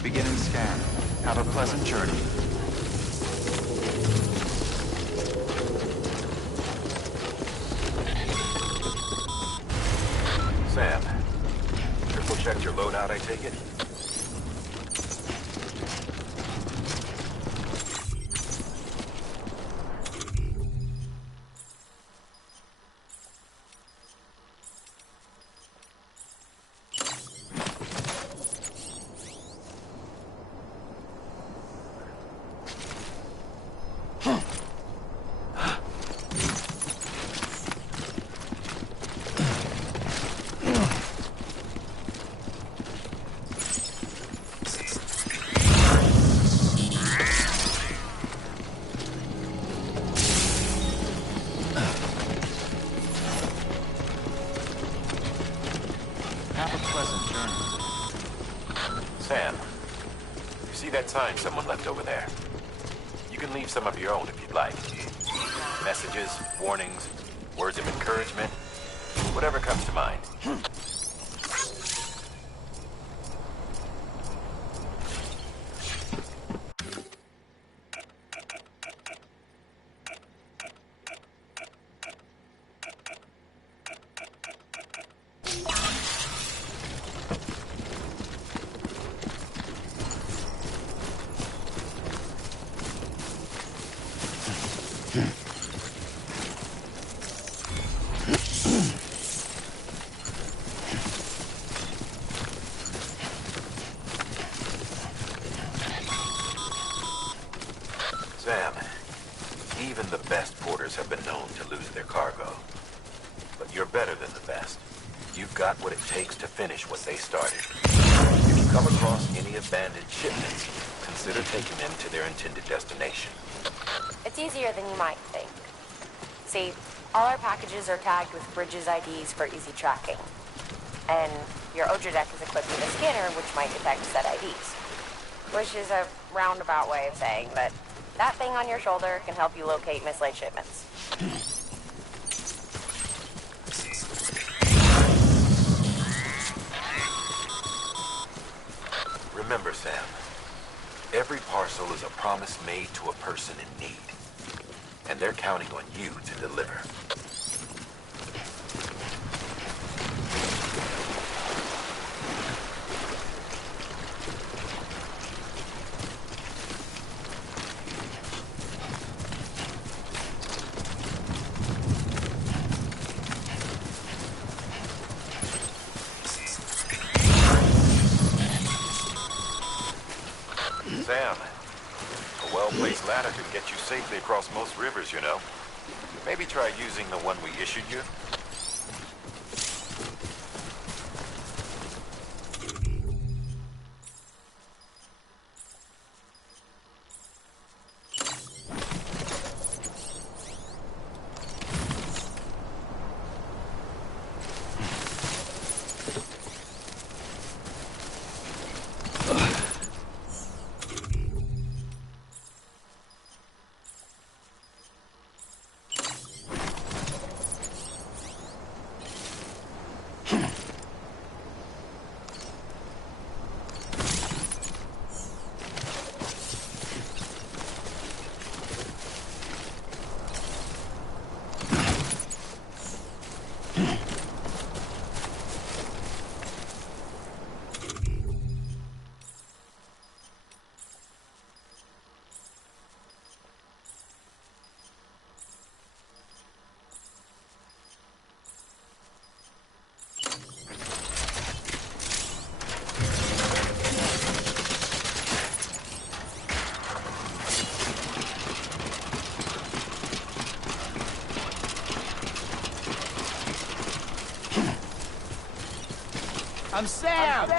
Beginning scan. Have a pleasant journey. Sam, triple checked your loadout, I take it? Have a pleasant journey. Sam, you see that sign someone left over there? You can leave some of your own if you'd like. Messages, warnings, words of encouragement, whatever comes to mind. Sam, even the best porters have been known to lose their cargo. But you're better than the best. You've got what it takes to finish what they started. If you come across any abandoned shipments, consider taking them to their intended destination. It's easier than you might think. See, all our packages are tagged with Bridges IDs for easy tracking. And your Odra deck is equipped with a scanner which might detect said IDs. Which is a roundabout way of saying that that thing on your shoulder can help you locate mislaid shipments. Remember, Sam, every parcel is a promise made to a person in need. And they're counting on you to deliver. Sam, a well-placed ladder can get you safely across most rivers, you know. Maybe try using the one we issued you. I'm Sam!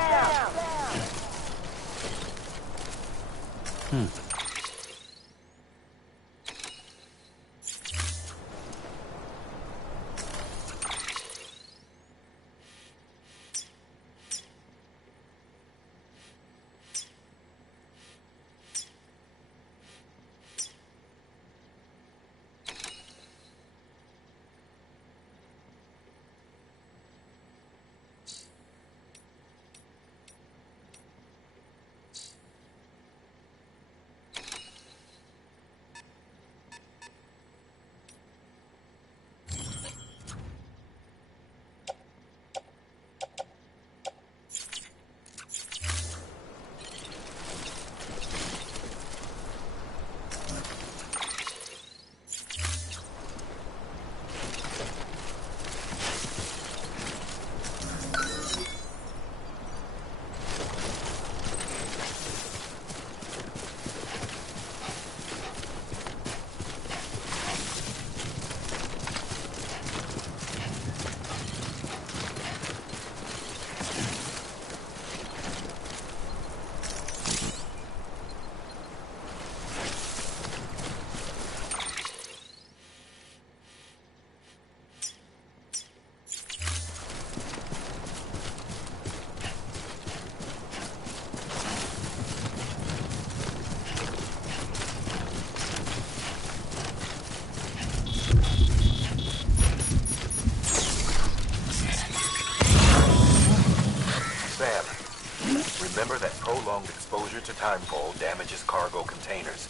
Remember that prolonged exposure to timefall damages cargo containers.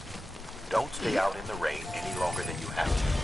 Don't stay out in the rain any longer than you have to.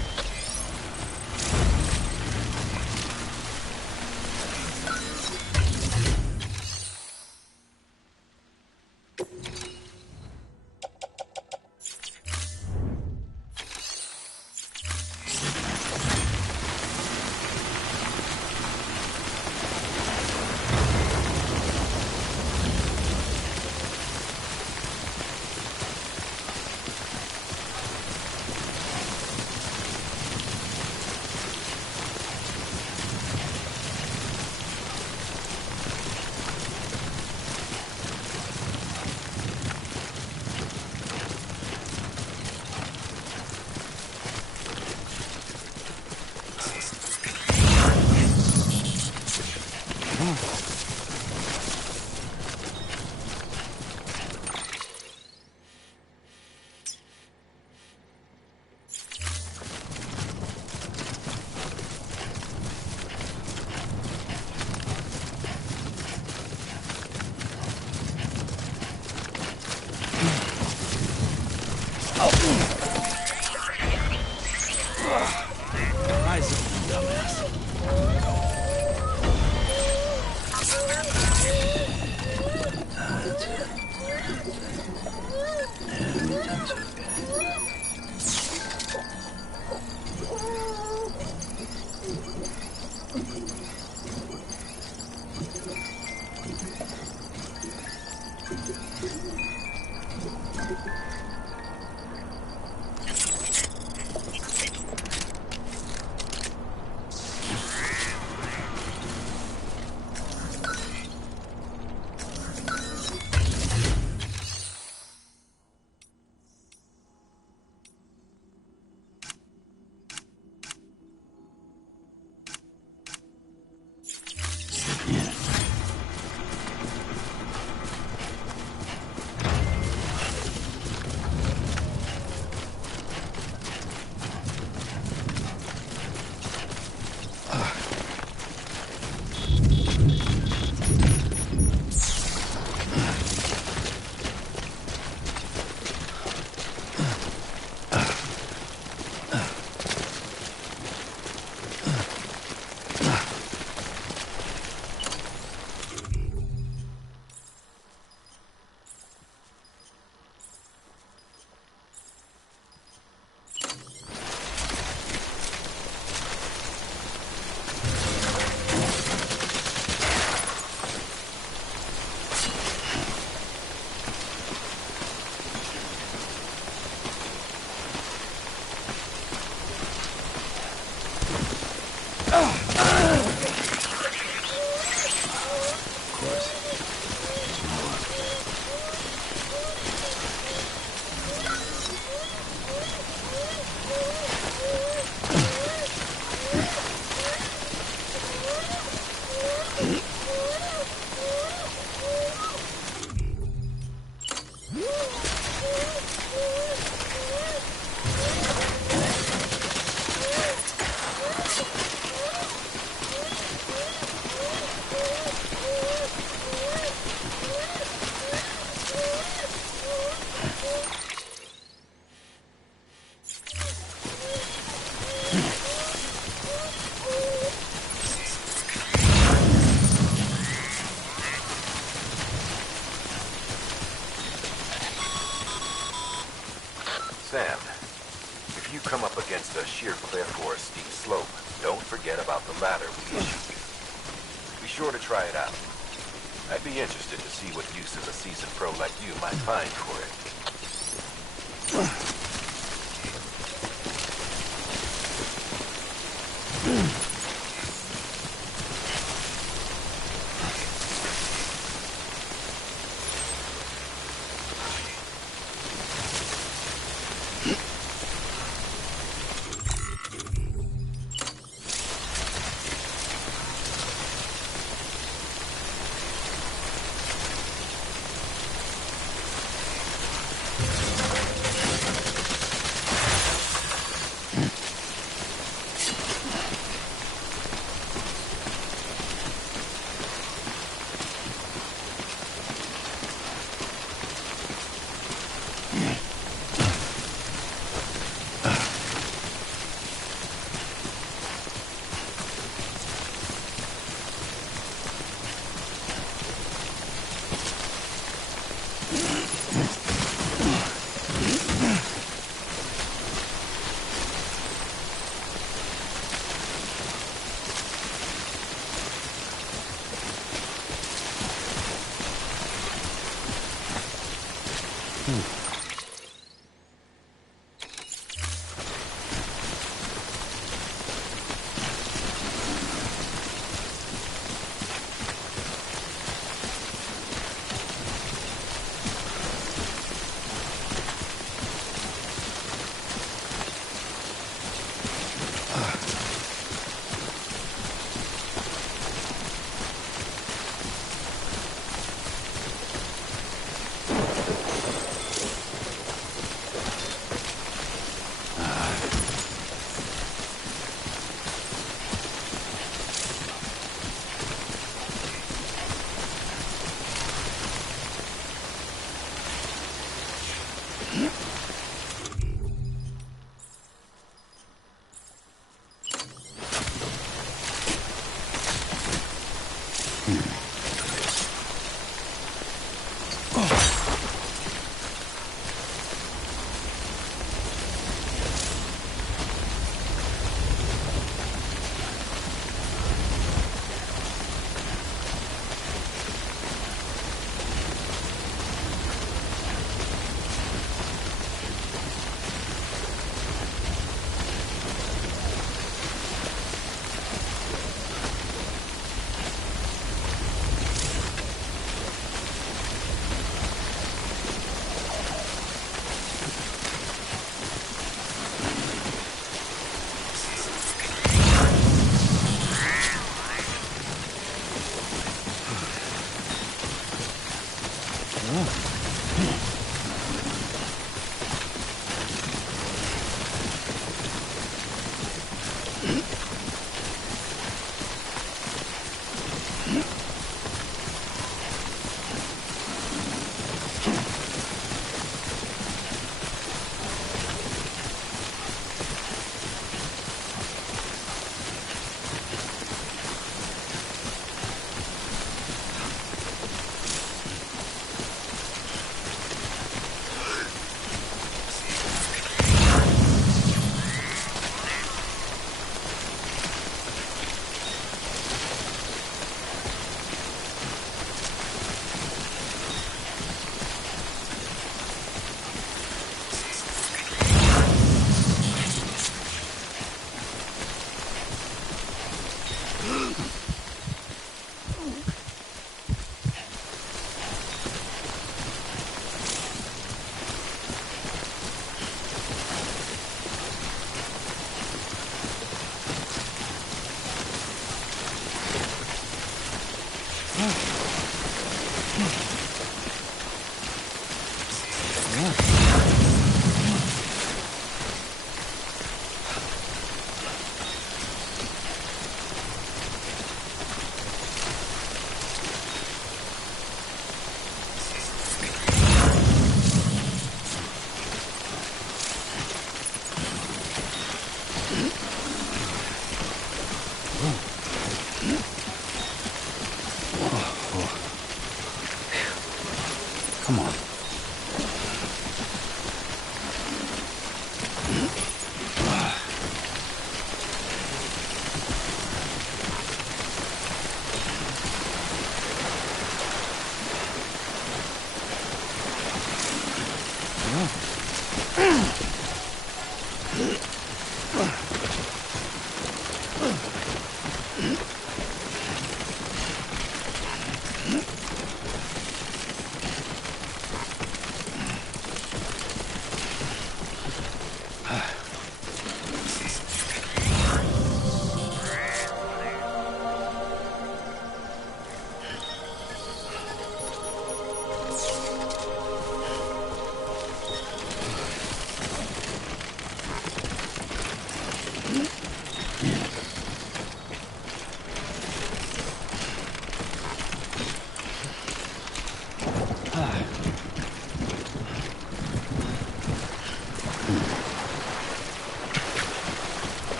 Sam. If you come up against a sheer cliff or a steep slope, don't forget about the ladder we issued you. Be sure to try it out. I'd be interested to see what uses a seasoned pro like you might find for it.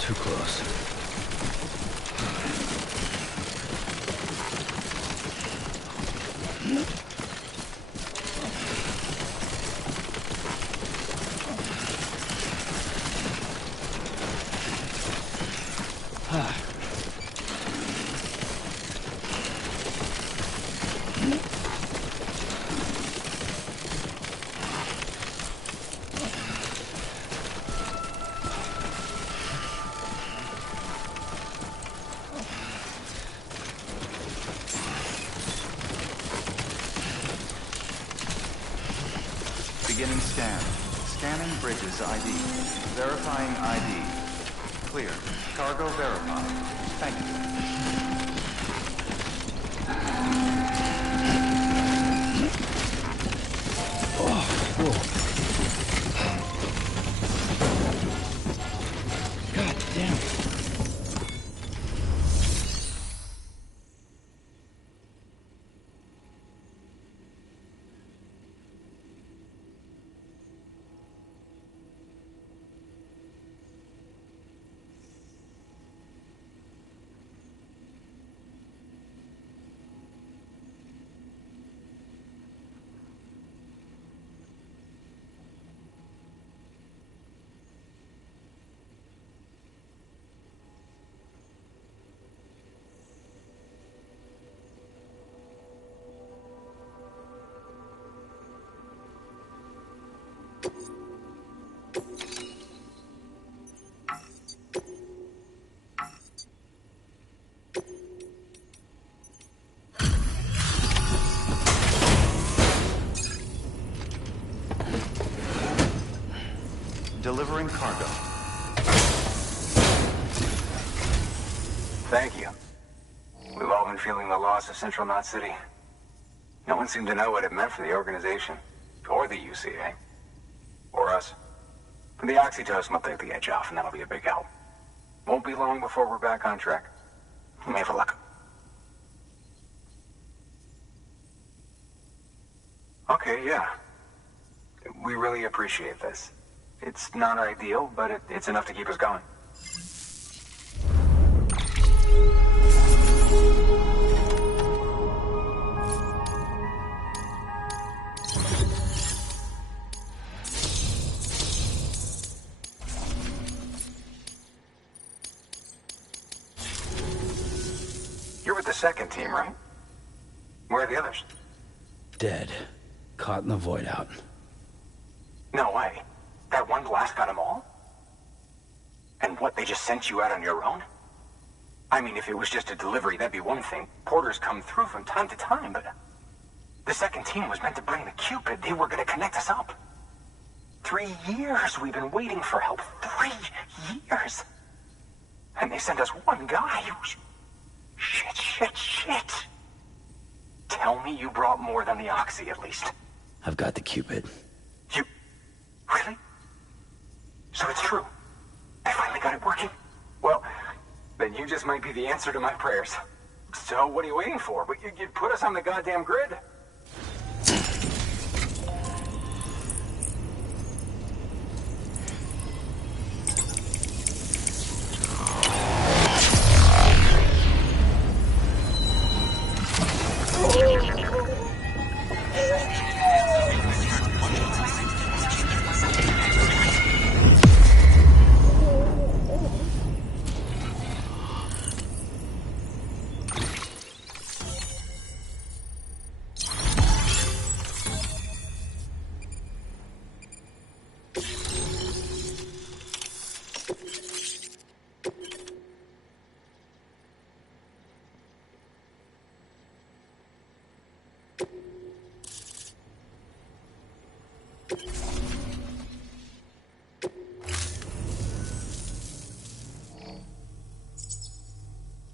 Too close. Beginning scan. Scanning bridges ID. Verifying ID. Clear. Cargo verified. Thank you. God damn it. Delivering cargo. Thank you. We've all been feeling the loss of Central Knot City. No one seemed to know what it meant for the organization, or the UCA, or us. The oxytocin will take the edge off, and that'll be a big help. Won't be long before we're back on track. We may have a luck. Okay, yeah. We really appreciate this. It's not ideal, but it's enough to keep us going. You're with the second team, right? Where are the others? Dead. Caught in the void out. No way. That one blast got them all? And what, they just sent you out on your own? I mean, if it was just a delivery, that'd be one thing. Porters come through from time to time, but... The second team was meant to bring the Cupid. They were gonna connect us up. 3 years we've been waiting for help. 3 years! And they sent us one guy. Shit. Tell me you brought more than the Oxy, at least. I've got the Cupid. You... Really? So it's true. I finally got it working. Well, then you just might be the answer to my prayers. So what are you waiting for? But you put us on the goddamn grid.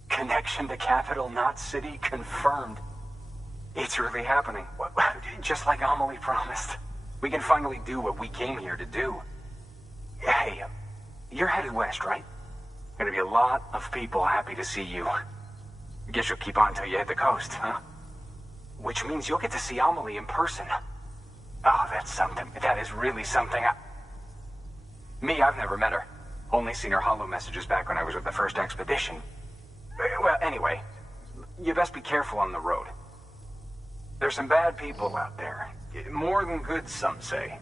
Connection to capital, not city, confirmed. It's really happening. Just like Amelie promised. We can finally do what we came here to do. Hey, you're headed west, right? Gonna be a lot of people happy to see you. Guess you'll keep on till you hit the coast, huh? Which means you'll get to see Amelie in person. Oh, that's something. That is really something. Me, I've never met her. Only seen her holo messages back when I was with the first expedition. Well, anyway, you best be careful on the road. There's some bad people out there. More than good, some say.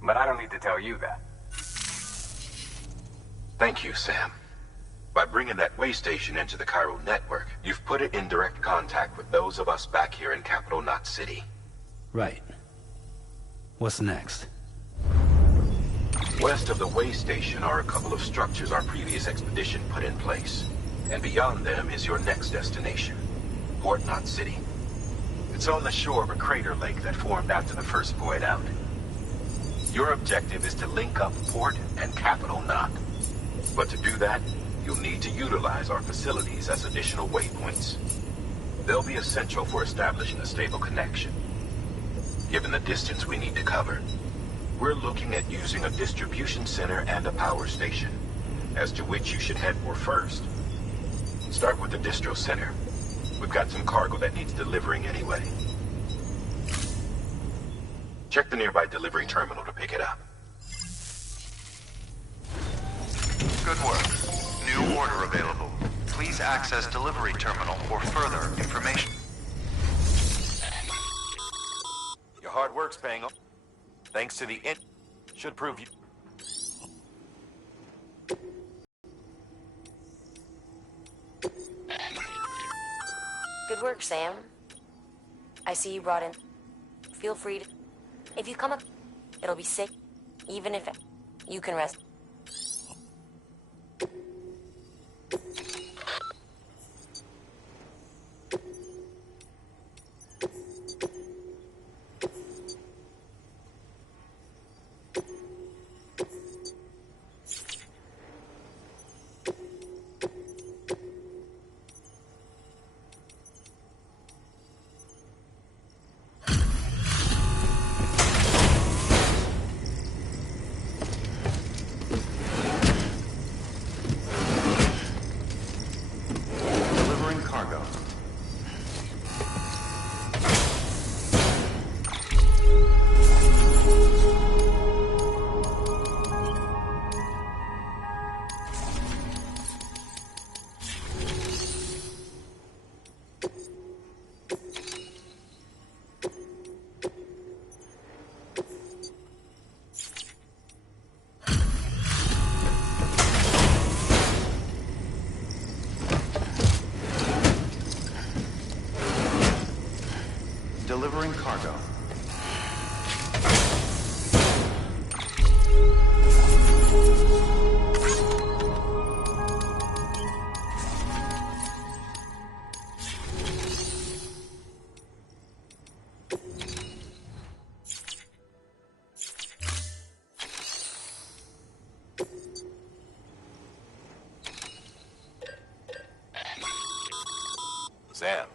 But I don't need to tell you that. Thank you, Sam. By bringing that way station into the Chiral network, you've put it in direct contact with those of us back here in Capital Knot City. Right. What's next? West of the way station are a couple of structures our previous expedition put in place. And beyond them is your next destination, Port Knot City. It's on the shore of a crater lake that formed after the first void out. Your objective is to link up Port and Capital Knot. But to do that, you'll need to utilize our facilities as additional waypoints. They'll be essential for establishing a stable connection. Given the distance we need to cover, we're looking at using a distribution center and a power station, as to which you should head for first. Start with the distro center. We've got some cargo that needs delivering anyway. Check the nearby delivery terminal to pick it up. Good work. New order available. Please access delivery terminal for further information. Your hard work's paying off. Thanks to the should prove you. Good work, Sam. I see you brought in. Feel free to... If you come up, it'll be sick. Even if you can rest. Delivering cargo. Sam,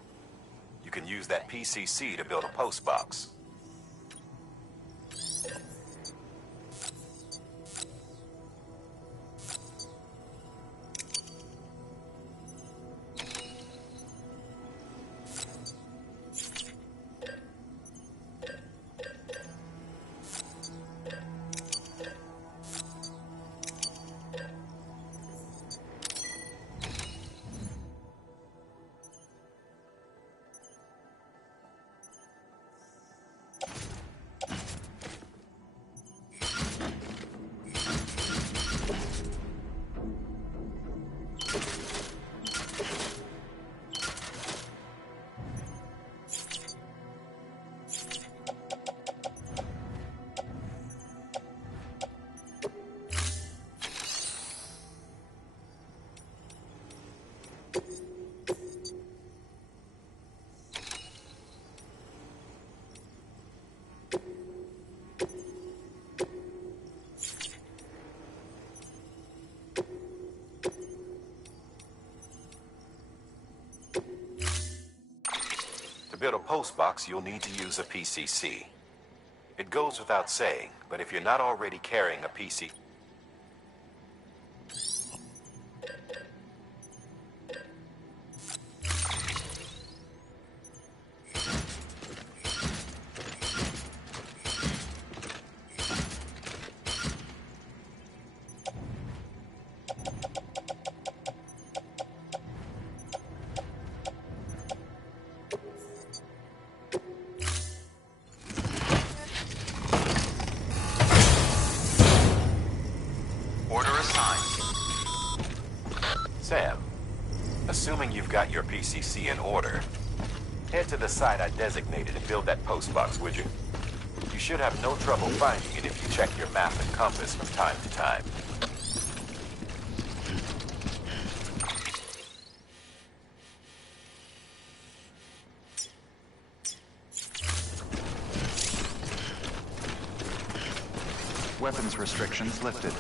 you can use that PCC to build a post box. build a post box, you'll need to use a PCC. It goes without saying, but if you're not already carrying a PC... Sam, assuming you've got your PCC in order, head to the site I designated and build that post box, would you? You should have no trouble finding it if you check your map and compass from time to time. Weapons restrictions lifted.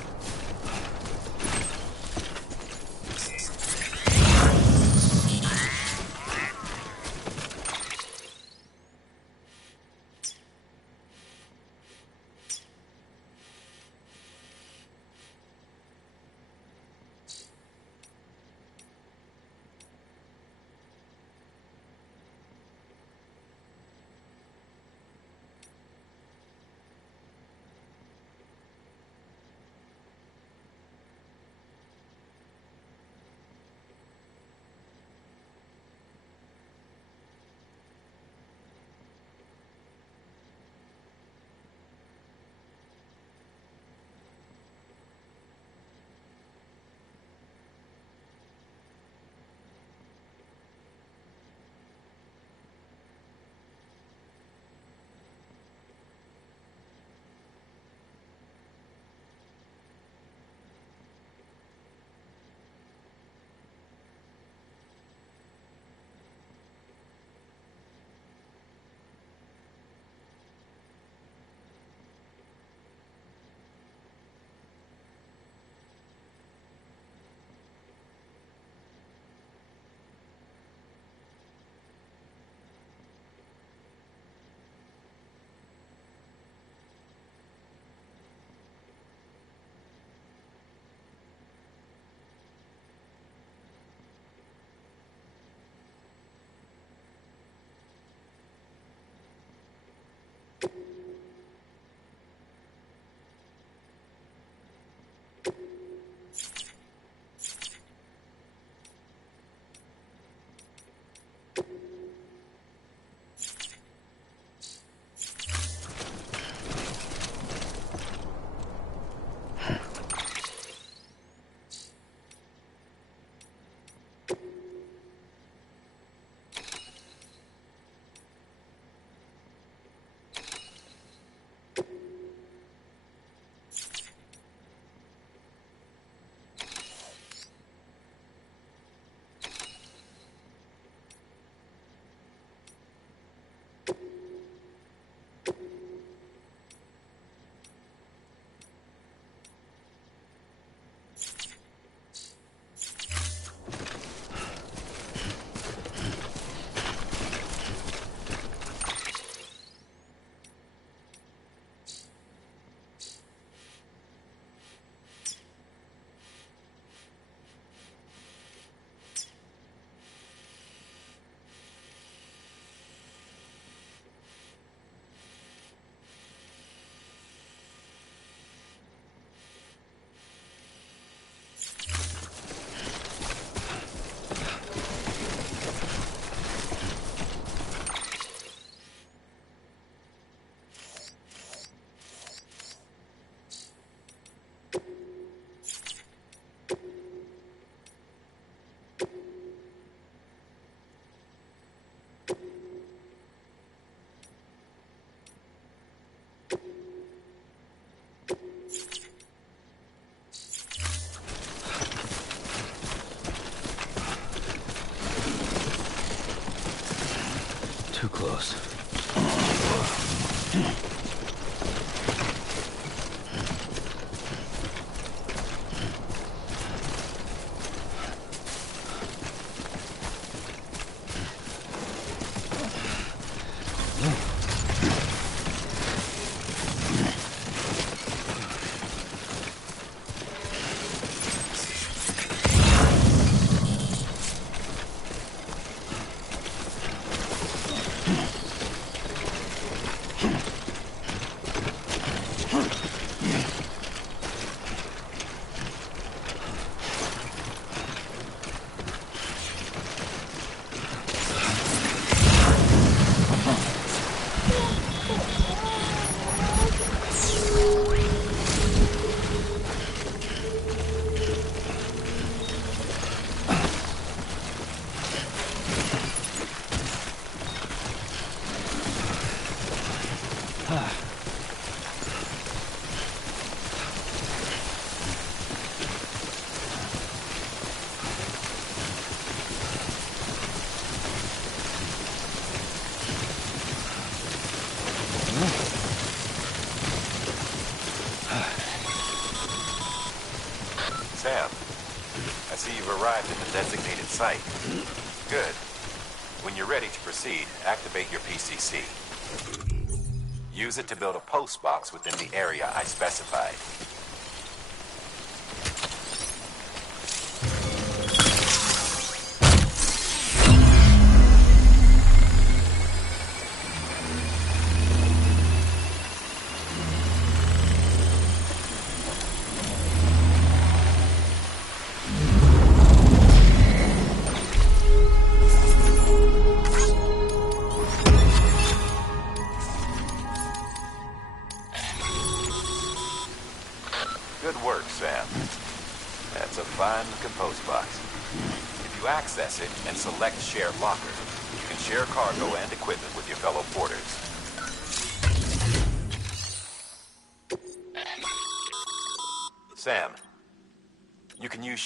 Too close. Sam, I see you've arrived at the designated site. Good. When you're ready to proceed, activate your PCC. Use it to build a post box within the area I specified. Good work, Sam. That's a fine-looking post box. If you access it and select Share Locker, you can share cargo and equipment with your fellow porters. Sam, you can use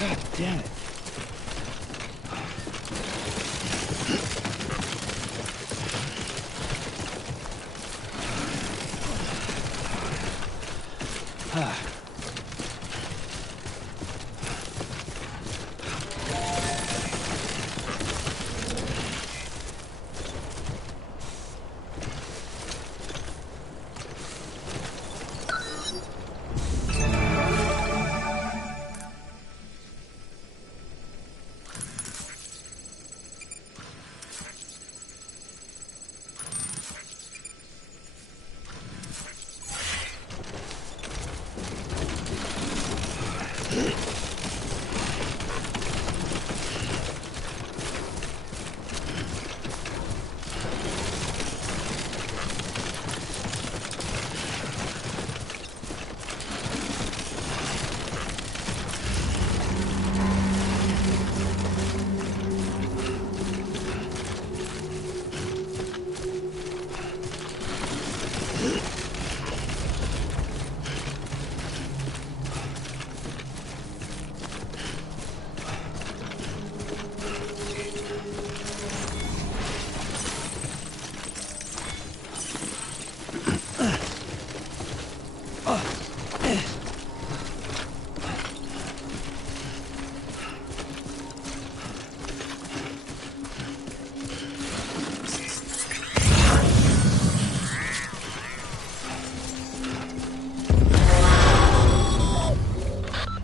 God damn it.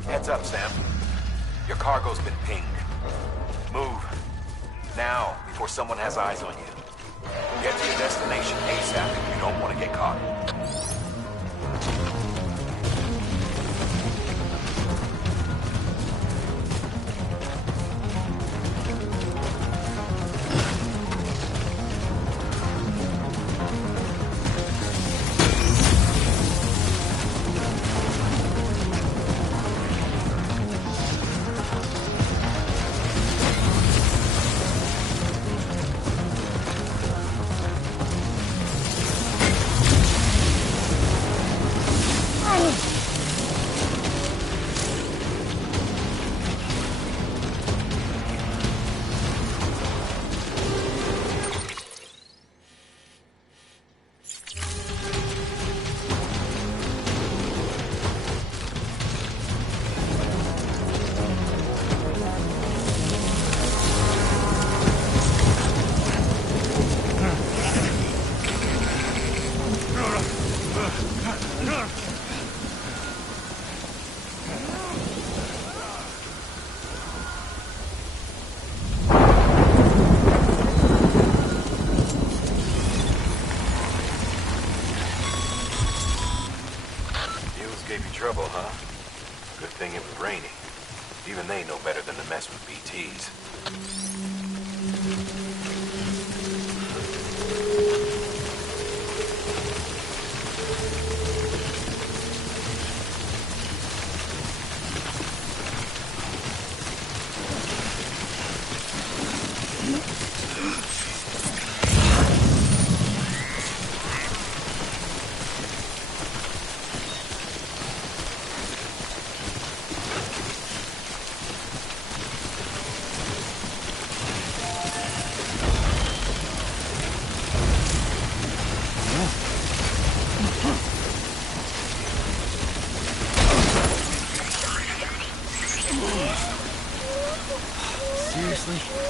Heads up, Sam. Your cargo's been pinged. Move. Now, before someone has eyes on you. Get to your destination ASAP if you don't want to get caught. Gave you trouble, huh? Good thing it was raining. Even they know better than to mess with BTs. Seriously?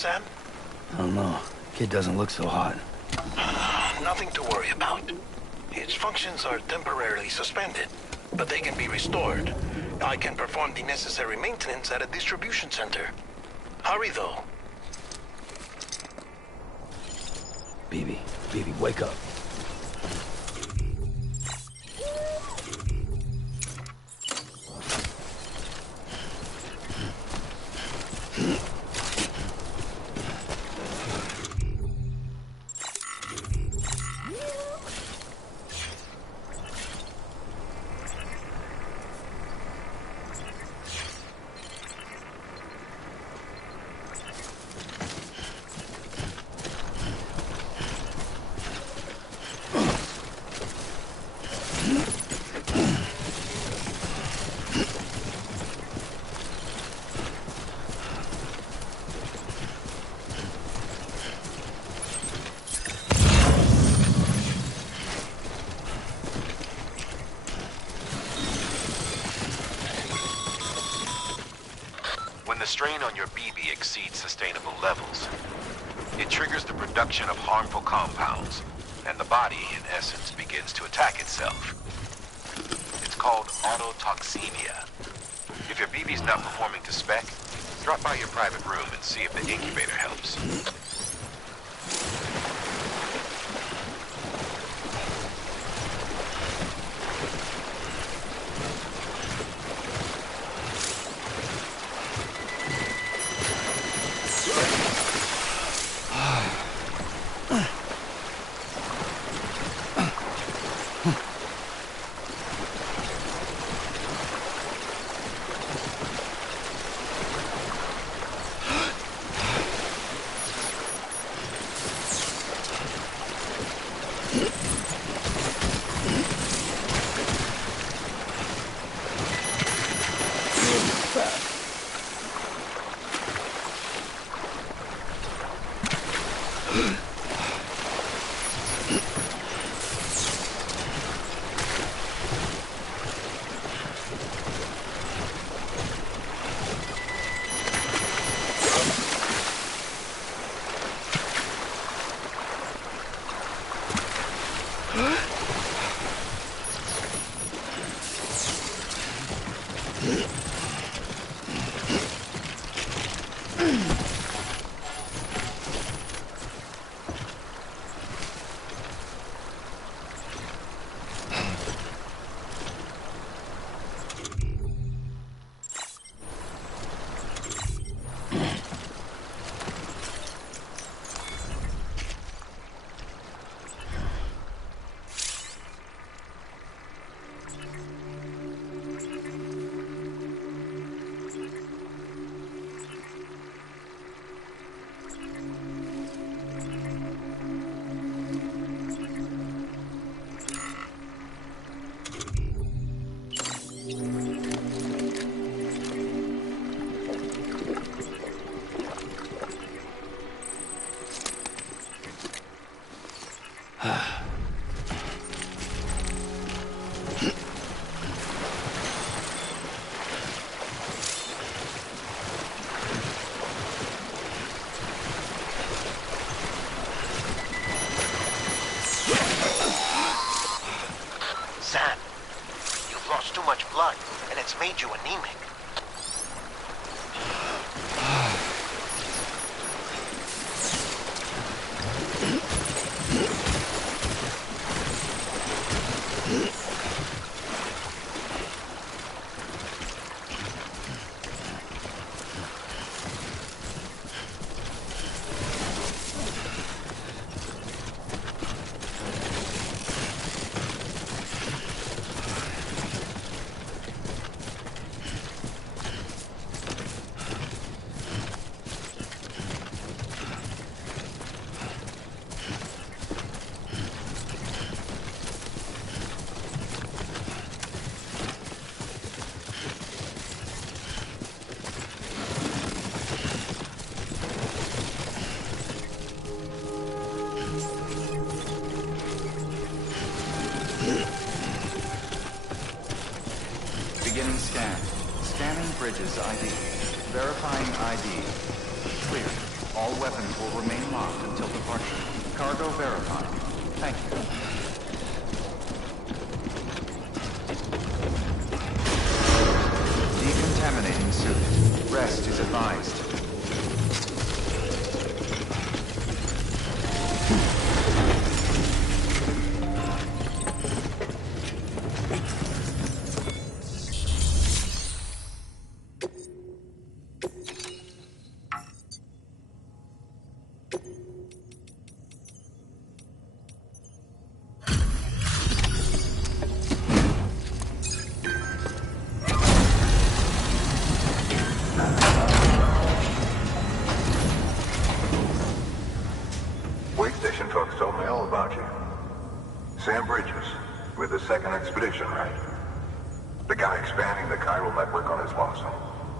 Sam? I don't know. Kid doesn't look so hot. Nothing to worry about. His functions are temporarily suspended, but they can be restored. I can perform the necessary maintenance at a distribution center. Hurry, though. BB, wake up. When the strain on your BB exceeds sustainable levels, it triggers the production of harmful compounds, and the body, in essence, begins to attack itself. It's called autotoxemia. If your BB's not performing to spec, drop by your private room and see if the incubator helps. Sam, you've lost too much blood, and it's made you anemic. Beginning scan. Scanning bridges ID. Verifying ID. Clear. All weapons will remain locked until departure. Cargo verified. Thank you. Decontaminating suit. Rest is advised. Folks told me all about you. Sam Bridges, with the second expedition, right? The guy expanding the chiral network on his lonesome,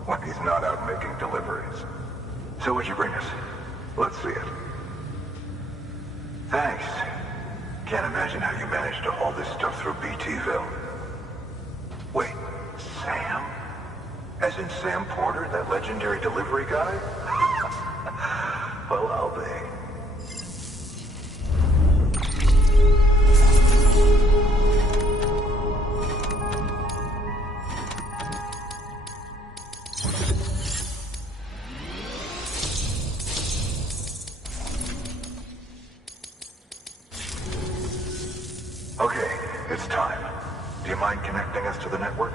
when he's not out making deliveries. So what'd you bring us? Let's see it. Thanks. Can't imagine how you managed to haul this stuff through BTville. Wait, Sam? As in Sam Porter, that legendary delivery guy? Well, I'll be. Okay, it's time. Do you mind connecting us to the network?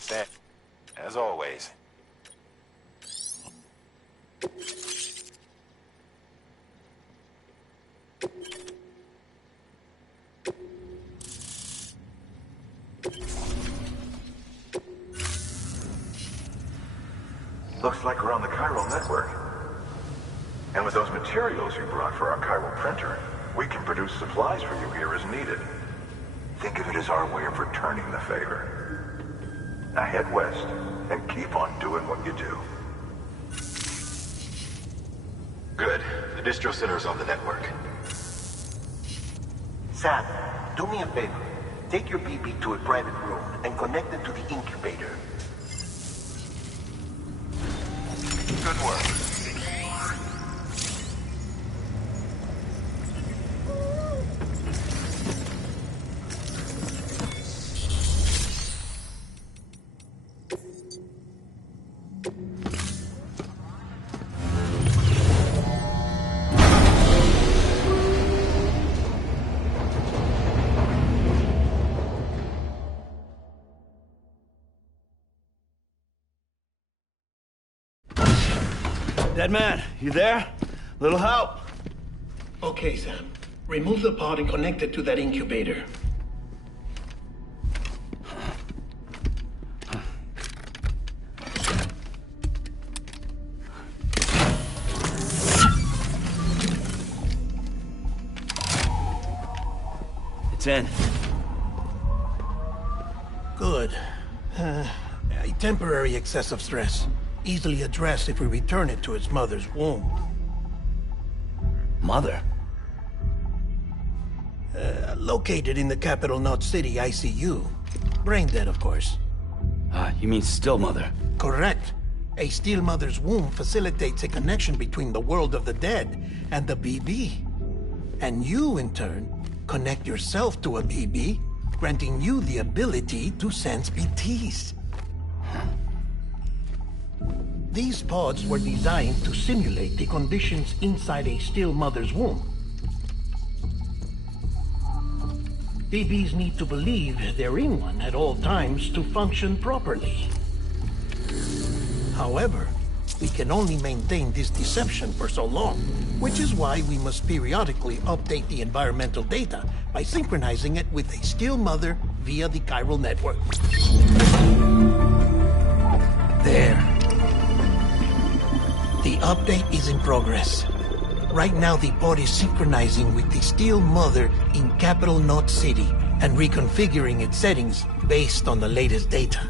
Set, as always. Looks like we're on the chiral network. And with those materials you brought for our chiral printer, we can produce supplies for you here as needed. Think of it as our way of returning the favor. Now head west and keep on doing what you do. Good. The distro center is on the network. Sam, do me a favor. Take your BB to a private room and connect it to the incubator. Good work. Dead man, you there? Little help? Okay, Sam. Remove the pod and connect it to that incubator. It's in. Good. A temporary excessive stress. Easily addressed if we return it to its mother's womb. Mother? Located in the capital Knot City ICU. Brain dead, of course. You mean still mother? Correct. A still mother's womb facilitates a connection between the world of the dead and the BB. And you, in turn, connect yourself to a BB, granting you the ability to sense BTs. These pods were designed to simulate the conditions inside a still mother's womb. BBs need to believe they're in one at all times to function properly. However, we can only maintain this deception for so long, which is why we must periodically update the environmental data by synchronizing it with a still mother via the chiral network. There. The update is in progress. Right now, the pod is synchronizing with the Steel Mother in Capital Knot City and reconfiguring its settings based on the latest data.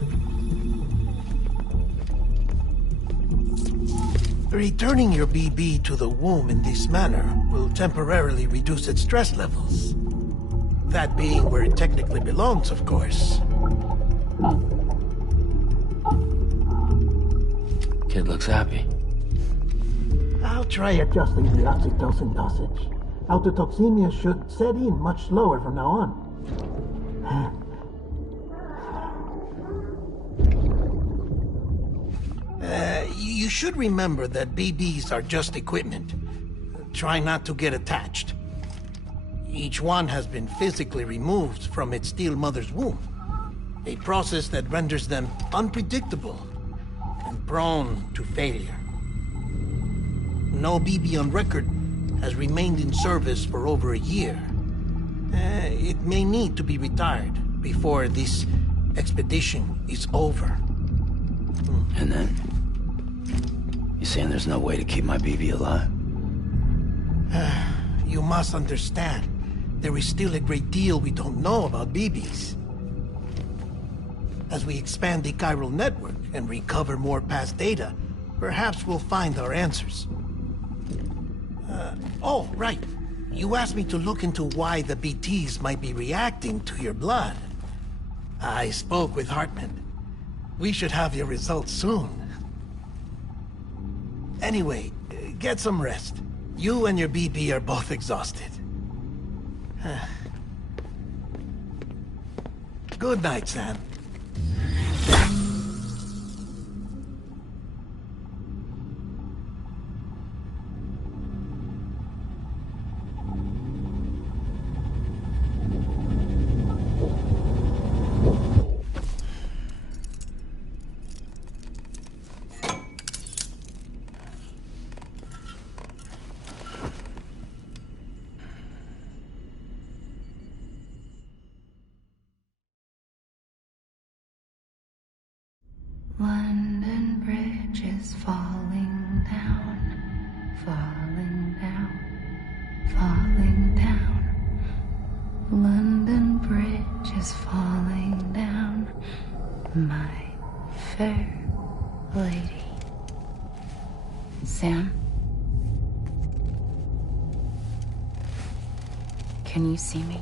Returning your BB to the womb in this manner will temporarily reduce its stress levels. That being where it technically belongs, of course. Kid looks happy. I'll try adjusting the oxytocin dosage. Autotoxemia should set in much slower from now on. You should remember that BBs are just equipment. Try not to get attached. Each one has been physically removed from its steel mother's womb. A process that renders them unpredictable and prone to failure. No BB on record has remained in service for over a year. It may need to be retired before this expedition is over. And then? You saying there's no way to keep my BB alive? You must understand, there is still a great deal we don't know about BBs. As we expand the chiral network and recover more past data, perhaps we'll find our answers. Oh, right. You asked me to look into why the BTs might be reacting to your blood. I spoke with Hartman. We should have your results soon. Anyway, get some rest. You and your BB are both exhausted. Good night, Sam. Bridge is falling down, falling down, falling down. London Bridge is falling down, my fair lady. Sam? Can you see me?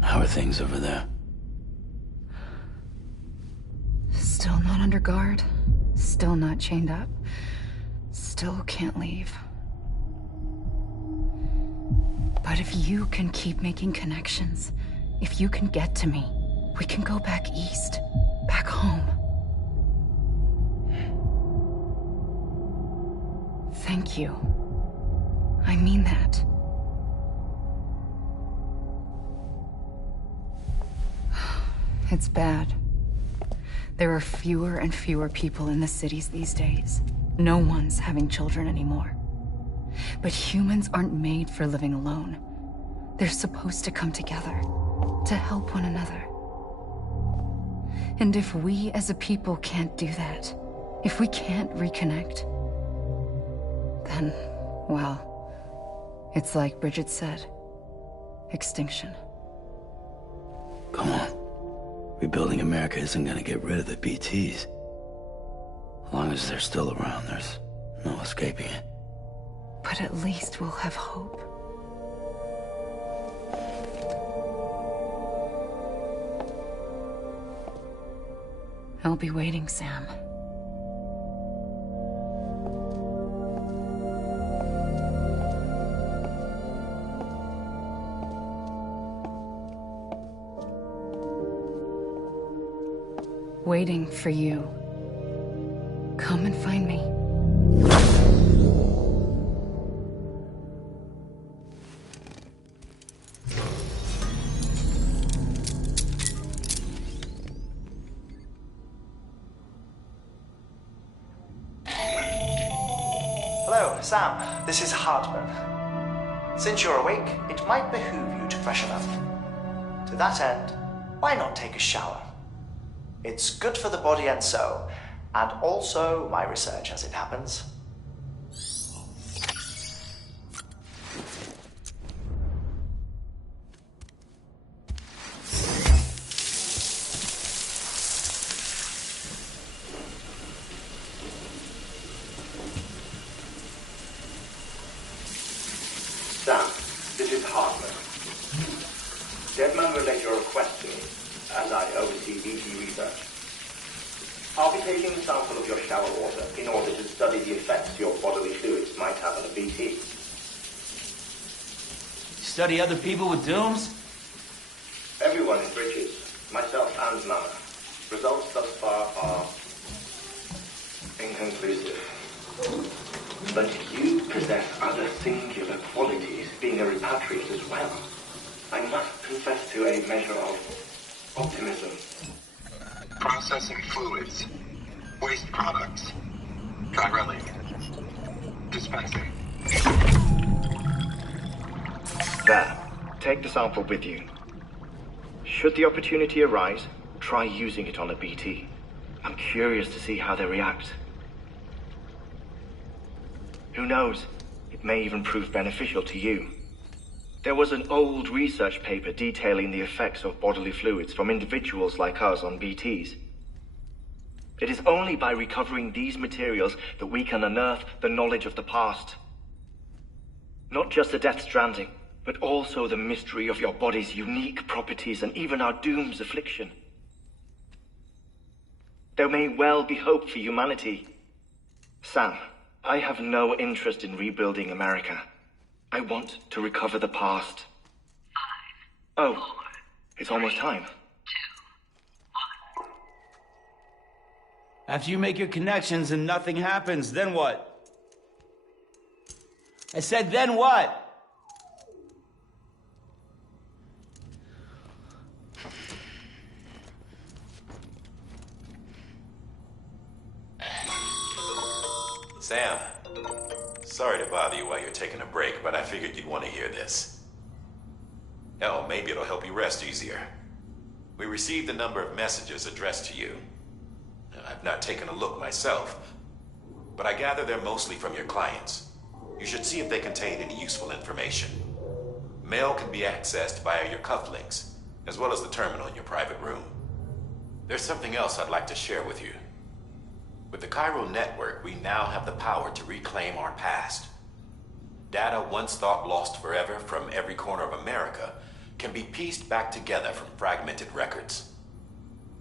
How are things over there? Still not under guard. Still not chained up. Still can't leave. But if you can keep making connections, if you can get to me, we can go back east. Back home. Thank you. I mean that. It's bad. There are fewer and fewer people in the cities these days. No one's having children anymore. But humans aren't made for living alone. They're supposed to come together, to help one another. And if we as a people can't do that, if we can't reconnect, then, well, it's like Bridget said, extinction. Come on. Rebuilding America isn't gonna get rid of the BTs. As long as they're still around, there's no escaping it. But at least we'll have hope. I'll be waiting, Sam. Waiting for you. Come and find me. Hello, Sam. This is Hartman. Since you're awake, it might behoove you to freshen up. To that end, why not take a shower? It's good for the body and soul, and also my research as it happens. Sam, this is Hartman. Deadman relayed your request to me, as I oversee BT research. I'll be taking a sample of your shower water in order to study the effects your bodily fluids might have on a BT. Study other people with dooms? Everyone in Bridges, myself and Mama. Results thus far are inconclusive. But you possess other singular qualities, being a repatriate as well. I must confess to a measure of optimism. Processing fluids. Waste products. Chirelli. Dispensing. There. Take the sample with you. Should the opportunity arise, try using it on a BT. I'm curious to see how they react. Who knows? It may even prove beneficial to you. There was an old research paper detailing the effects of bodily fluids from individuals like us on BTs. It is only by recovering these materials that we can unearth the knowledge of the past. Not just the Death Stranding, but also the mystery of your body's unique properties and even our doom's affliction. There may well be hope for humanity. Sam, I have no interest in rebuilding America. I want to recover the past. 5, 4, it's almost time. 2, 1. After you make your connections and nothing happens, then what? I said, then what? Sam, sorry to bother you while you're taking a break, but I figured you'd want to hear this. Hell, maybe it'll help you rest easier. We received a number of messages addressed to you. I've not taken a look myself, but I gather they're mostly from your clients. You should see if they contain any useful information. Mail can be accessed via your cufflinks, as well as the terminal in your private room. There's something else I'd like to share with you. With the Chiral network, we now have the power to reclaim our past. Data once thought lost forever from every corner of America can be pieced back together from fragmented records.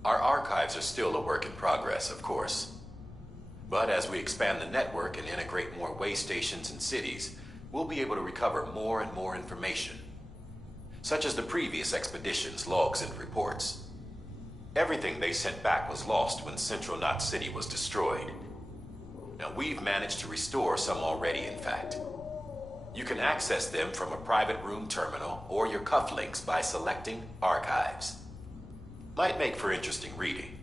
Our archives are still a work in progress, of course. But as we expand the network and integrate more way stations and cities, we'll be able to recover more and more information, such as the previous expedition's logs and reports. Everything they sent back was lost when Central Knot City was destroyed. Now, we've managed to restore some already, in fact. You can access them from a private room terminal or your cufflinks by selecting Archives. Might make for interesting reading.